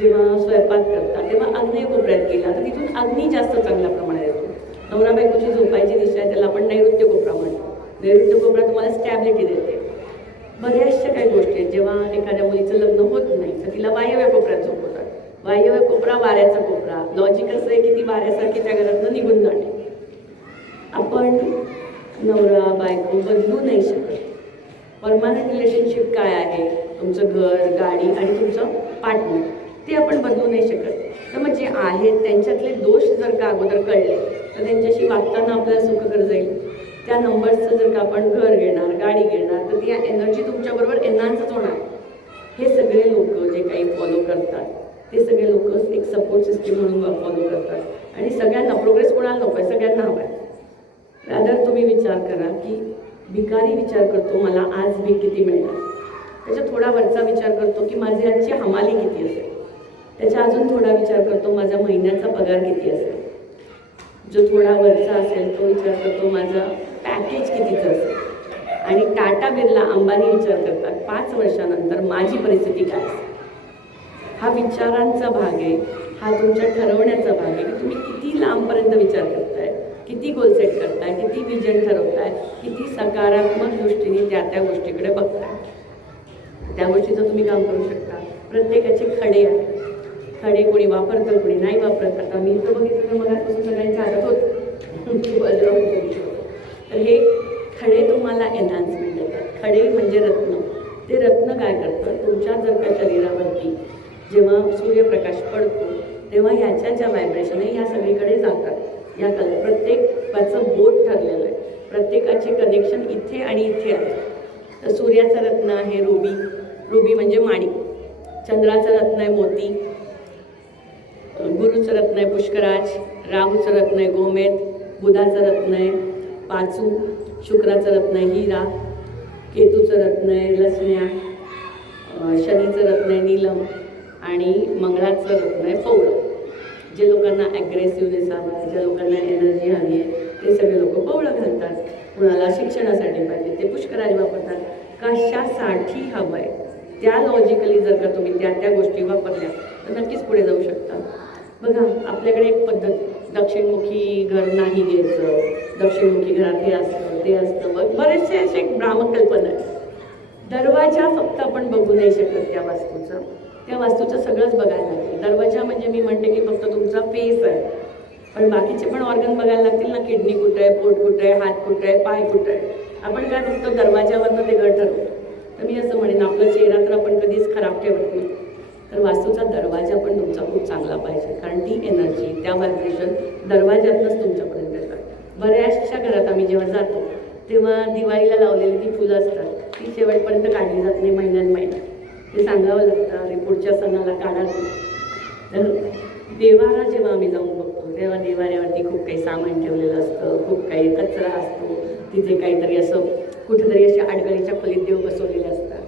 जेव्हा स्वयंपाक करता तेव्हा आग्नेय कोपऱ्यात केला तर तिथून अग्नी जास्त चांगल्या प्रमाणात येतो. नवरा बायकोची झोपायची दिशा आहे, त्याला आपण नैऋत्य कोपरा म्हणतो. नैऋत्य कोपरा तुम्हाला स्टॅबिलिटी देते. बऱ्याचशा काही गोष्टी आहेत, जेव्हा एखाद्या मुलीचं लग्न होत नाही तर तिला वायव्य कोपऱ्यात झोपवतात. वायव्य कोपरा वाऱ्याचा कोपरा. लॉजिक असं आहे की ती वाऱ्यासारखी त्या घरातनं निघून जाणे. आपण नवरा बायको बदलू नाही शकत. परमानंट रिलेशनशिप काय आहे, तुमचं घर, गाडी आणि तुमचं पार्टनर, ते आपण बदलू नाही शकत. तर मग जे आहेत त्यांच्यातले दोष जर का अगोदर कळले तर त्यांच्याशी वागताना आपल्याला सुखकर जाईल. त्या नंबर्सचं जर का आपण घर घेणार, गाडी घेणार तर ती एनर्जी तुमच्याबरोबर एनहान्सच होणार. हे सगळे लोक जे काही फॉलो करतात ते सगळे लोक एक सपोर्ट सिस्टीम म्हणून फॉलो करतात. आणि सगळ्यांना प्रोग्रेस कोणाला नको आहे, सगळ्यांना हवा आहे. रादर तुम्ही विचार करा की भिकारी विचार करतो मला आज मी किती मिळणार, त्याच्या थोडा वरचा विचार करतो की माझी आजची हमाली किती असेल, त्याच्या अजून थोडा विचार करतो माझा महिन्याचा पगार किती असेल, जो थोडा वरचा असेल तो विचार करतो माझा पॅकेज कितीचं असेल. आणि टाटा बिर्ला अंबानी विचार करतात 5 वर्षानंतर माझी परिस्थिती काय असेल. हा विचारांचा भाग आहे, हा तुमच्या ठरवण्याचा भाग आहे की तुम्ही किती लांबपर्यंत विचार करताय, किती गोल सेट करताय, किती विजन ठरवताय, किती सकारात्मक दृष्टीने त्या गोष्टीकडे बघताय, त्या गोष्टीचं तुम्ही काम करू शकता. प्रत्येकाचे खडे आहेत. खडे कोणी वापरतं, कोणी नाही वापरत. आता मी तर बघितलं तर मग आजपासून सगळ्यांच्या हातात होत. तर हे खडे तुम्हाला एनहान्समेंट देतात. खडे म्हणजे रत्न. ते रत्न काय करतं, तुमच्या जर का शरीरावरती जेव्हा सूर्यप्रकाश पडतो तेव्हा ह्याच्या ज्या व्हायब्रेशन आहे ह्या सगळीकडे जातात. या प्रत्येकाचं बोट ठरलेलं आहे. प्रत्येकाचे कनेक्शन इथे आणि इथे आहे. तर सूर्याचं रत्न आहे रुबी. रुबी म्हणजे माणिक. चंद्राचं रत्न आहे मोती. गुरुचं रत्न आहे पुष्कराज. राहूचं रत्न आहे गोमेद. बुधाचं रत्न आहे पाचू. शुक्राचं रत्न आहे हिरा. केतूचं रत्न आहे लसण्या. शनीचं रत्न आहे नीलम. आणि मंगळाचं रत्न आहे पवळं. जे लोकांना ॲग्रेसिव्हनेस हवा आहे, ज्या लोकांना एनर्जी हवी आहे, ते सगळे लोक पवळं घालतात. कुणाला शिक्षणासाठी पाहिजे ते पुष्कराज वापरतात. कशासाठी हवं आहे त्या लॉजिकली जर का तुम्ही त्या गोष्टी वापरल्या तर नक्कीच पुढे जाऊ शकता. बघा, आपल्याकडे एक पद्धत, दक्षिणमुखी घर नाही घ्यायचं, दक्षिणमुखी घरात हे असतं ते असतं. बघ, बरेचसे असे भ्रामक कल्पना आहेत. दरवाजा फक्त आपण बघू नाही शकत त्या वास्तूचं सगळंच बघायला लागतं. दरवाजा म्हणजे मी म्हणते की फक्त तुमचा फेस आहे, पण बाकीचे पण ऑर्गन बघायला लागतील ना. किडनी कुठं आहे, पोट कुठं आहे, हात कुठं आहे, पाय कुठं आहे. आपण काय फक्त दरवाजावरनं ते घर ठरवतो. तर मी असं म्हणेन, आपला चेहरा तर आपण कधीच खराब ठेवत नाही. तर वास्तूचा दरवाजा पण तुमचा खूप चांगला पाहिजे, कारण ती एनर्जी, त्या व्हायब्रेशन दरवाज्यातनंच तुमच्यापर्यंत येतात. बऱ्याचशा घरात आम्ही जेव्हा जातो तेव्हा दिवाळीला लावलेली ती फुलं असतात, ती शेवटपर्यंत काढली जात नाही. महिन्यात ते सांगावं लागतं, अरे पुढच्या सणाला काढा. तर देवारा जेव्हा आम्ही जाऊन बघतो तेव्हा देवाऱ्यावरती खूप काही सामान ठेवलेलं असतं, खूप काही कचरा असतो. तिथे काहीतरी असं कुठेतरी अशा अडगळीच्या खोलीत देव बसवलेले असतात.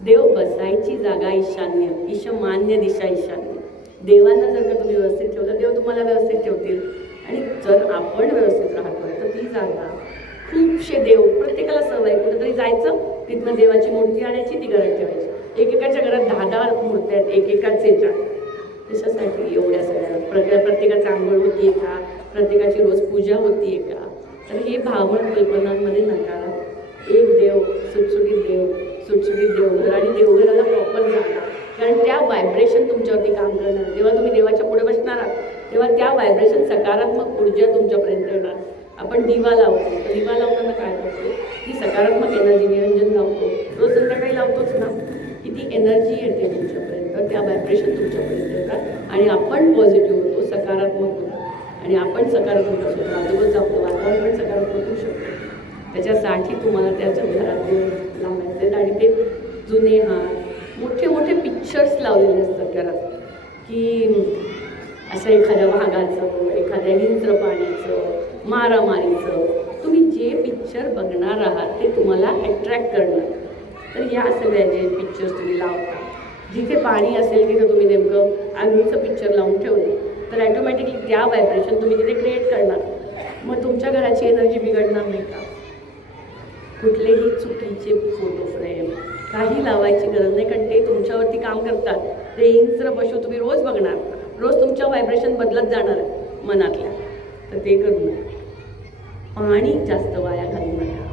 देव बसायची जागा ईशान्य, ईशमान्य दिशा ईशान्य. देवांना जर का तुम्ही व्यवस्थित ठेवलं, देव तुम्हाला व्यवस्थित ठेवतील. आणि जर आपण व्यवस्थित राहतोय तर ती जागा, खूपशे देव, प्रत्येकाला सवय कुठेतरी जायचं, तिथनं देवाची मूर्ती आणायची, ती घरात ठेवायची. एकेकाच्या घरात 10 मूर्त्या आहेत, एकेकाच याच्या. त्याच्यासाठी एवढ्या सगळ्या प्रत्येकाची आंघोळ होती का, प्रत्येकाची रोज पूजा होती का. तर हे भावना कल्पनांमध्ये नका. एक देव, सुटसुटीत देवघर, आणि देवघराला प्रॉपर जागा, कारण त्या व्हायब्रेशन तुमच्यावरती काम करणार. जेव्हा तुम्ही देवाच्या पुढे बसणार आहात तेव्हा त्या व्हायब्रेशन, सकारात्मक ऊर्जा तुमच्यापर्यंत येणार. आपण दिवा लावतो, दिवा लावताना काय करतो, ती सकारात्मक एनर्जी निरंजन लावतो, रोज संध्याकाळी लावतोच ना. की ती एनर्जी येते तुमच्यापर्यंत, त्या व्हायब्रेशन तुमच्यापर्यंत येतात आणि आपण पॉझिटिव्ह होतो, सकारात्मक होतो. आणि आपण सकारात्मक असतो तर आजूबाजूचं आपलं वातावरण पण सकारात्मक होऊ शकतो. त्याच्यासाठी तुम्हाला त्याच्या घरात लावायचे. आणि ते जुने मोठे मोठे पिक्चर्स लावलेले असतात घरात, की असं एखाद्या वाघाचं, एखाद्या हिंस्र प्राण्याचं, मारामारीचं. तुम्ही जे पिक्चर बघणार आहात ते तुम्हाला अट्रॅक्ट करणार. तर या सगळ्या जे पिक्चर्स तुम्ही लावता, जिथे पाणी असेल तिथे तुम्ही नेमकं आगीचं पिक्चर लावून ठेवलं तर ॲटोमॅटिकली त्या व्हायब्रेशन तुम्ही तिथे क्रिएट करणार. मग तुमच्या घराची एनर्जी बिघडणार नाही का. कुठलेही चुकीचे फोटो फ्रेम काही लावायची गरज नाही, कारण ते तुमच्यावरती काम करतात. ते हिंस्र पशु तुम्ही रोज बघणार, रोज तुमच्या व्हायब्रेशन बदलत जाणार आहे मनातल्या. तर ते करू नका. पाणी जास्त वाया घालू नका.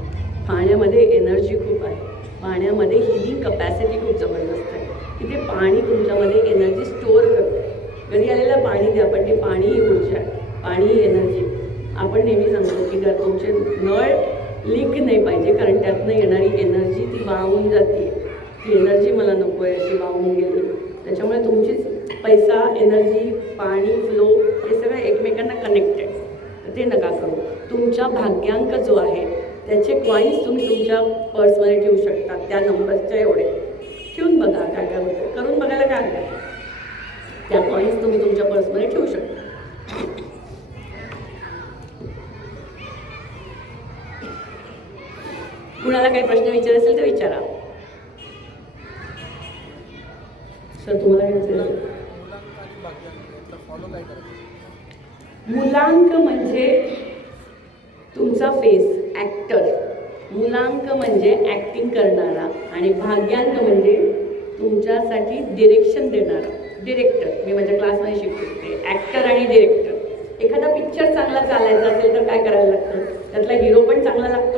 पाण्यामध्ये एनर्जी खूप आहे, पाण्यामध्ये हिलिंग कपॅसिटी खूप जबरदस्त आहे, की ते पाणी तुमच्यामध्ये एनर्जी स्टोअर करतं. घरी आलेलं पाणी द्या, पण ते पाणी ही ऊर्जा आहे, पाणी ही एनर्जी. आपण नेहमी सांगतो की जर तुमचे नळ लीक नाही पाहिजे, कारण त्यातनं येणारी एनर्जी ती वाहून जाते. ती एनर्जी मला नको आहे अशी वाहून गेली. त्याच्यामुळे तुमचीच पैसा, एनर्जी, पाणी, फ्लो हे सगळं एकमेकांना कनेक्टेड. तर ते नका करू. तुमच्या भाग्यांक जो आहे त्याचे कॉईन्स तुम्ही तुमच्या पर्समध्ये ठेवू शकता, त्या नंबरच्या एवढे ठेवून बघा. काय काय होतं, करून बघायला काय हरकत. त्या कॉईन्स तुम्ही तुमच्या पर्समध्ये ठेवू शकता. कुणाला काही प्रश्न विचार असेल तर विचारा. सर तुम्हाला काय विचारायचं. मूलांक म्हणजे तुमचा फेस, ॲक्टर. मूलांक म्हणजे ॲक्टिंग करणारा, आणि भाग्यांक म्हणजे तुमच्यासाठी डिरेक्शन देणारा, डिरेक्टर. मी माझ्या क्लासमध्ये शिकवते ॲक्टर आणि डिरेक्टर एखादा पिक्चर चांगला चालायचा असेल तर काय करायला लागतं, त्यातला हिरो पण चांगला लागतो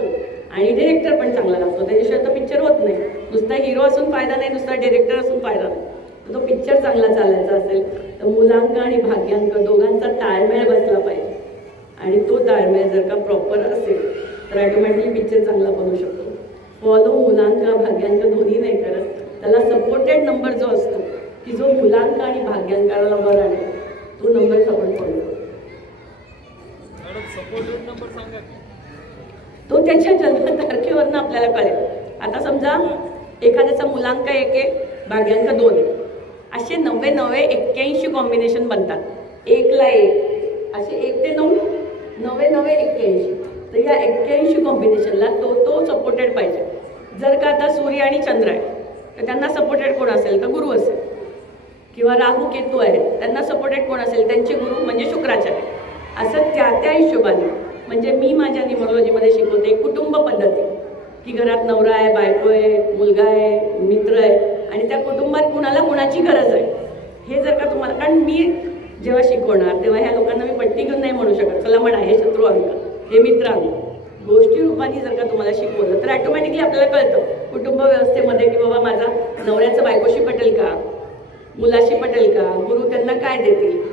आणि डिरेक्टर पण चांगला लागतो, त्याच्याशिवाय तर पिक्चर होत नाही. नुसता हिरो असून फायदा नाही, नुसता डिरेक्टर असून फायदा नाही. तो पिक्चर चांगला चालायचा असेल तर मूलांक आणि भाग्यांक दोघांचा ताळमेळ बसला पाहिजे. आणि तो ताळमेळ जर का प्रॉपर असेल तर ऑटोमॅटिकली पिक्चर चांगला बनू शकतो. फॉलो मूलांक भाग्यांक दोन्ही नाही करत, त्याला सपोर्टेड नंबर जो असतो की जो मूलांक आणि भाग्यांकाला वर आणेल तो नंबर आपण फॉलो करतो. तो त्याच्या जन्मतारखेवरनं आपल्याला कळेल. आता समजा एखाद्याचा मूलांक 1 आहे, भाग्यांक 2 आहे, असे 90-91 कॉम्बिनेशन बनतात. 1 ला 1 असे 1 ते 9 90-91. तर या 81 कॉम्बिनेशनला तो सपोर्टेड पाहिजे. जर का आता सूर्य आणि चंद्र आहे तर त्यांना सपोर्टेड कोण असेल तर गुरु असेल, किंवा राहू केतू आहे त्यांना सपोर्टेड कोण असेल त्यांचे गुरु म्हणजे शुक्राचार्य. असं त्या हिशोबाने म्हणजे मी माझ्या न्यूमरोलॉजीमध्ये शिकवते कुटुंब पद्धती, की घरात नवरा आहे, बायको आहे, मुलगा आहे, मित्र आहे आणि त्या कुटुंबात कुणाला कुणाची गरज आहे हे जर का तुम्हाला, कारण मी जेव्हा शिकवणार तेव्हा ह्या लोकांना मी पट्टी घेऊन नाही म्हणू शकत चला म्हणा हे शत्रू अंक, हे मित्र अंक. गोष्टी रूपाने जर का तुम्हाला शिकवलं तर ऑटोमॅटिकली आपल्याला कळतं कुटुंब व्यवस्थेमध्ये की बाबा माझा नवऱ्याचं बायकोशी पटेल का, मुलाशी पटेल का, गुरु त्यांना काय देतील.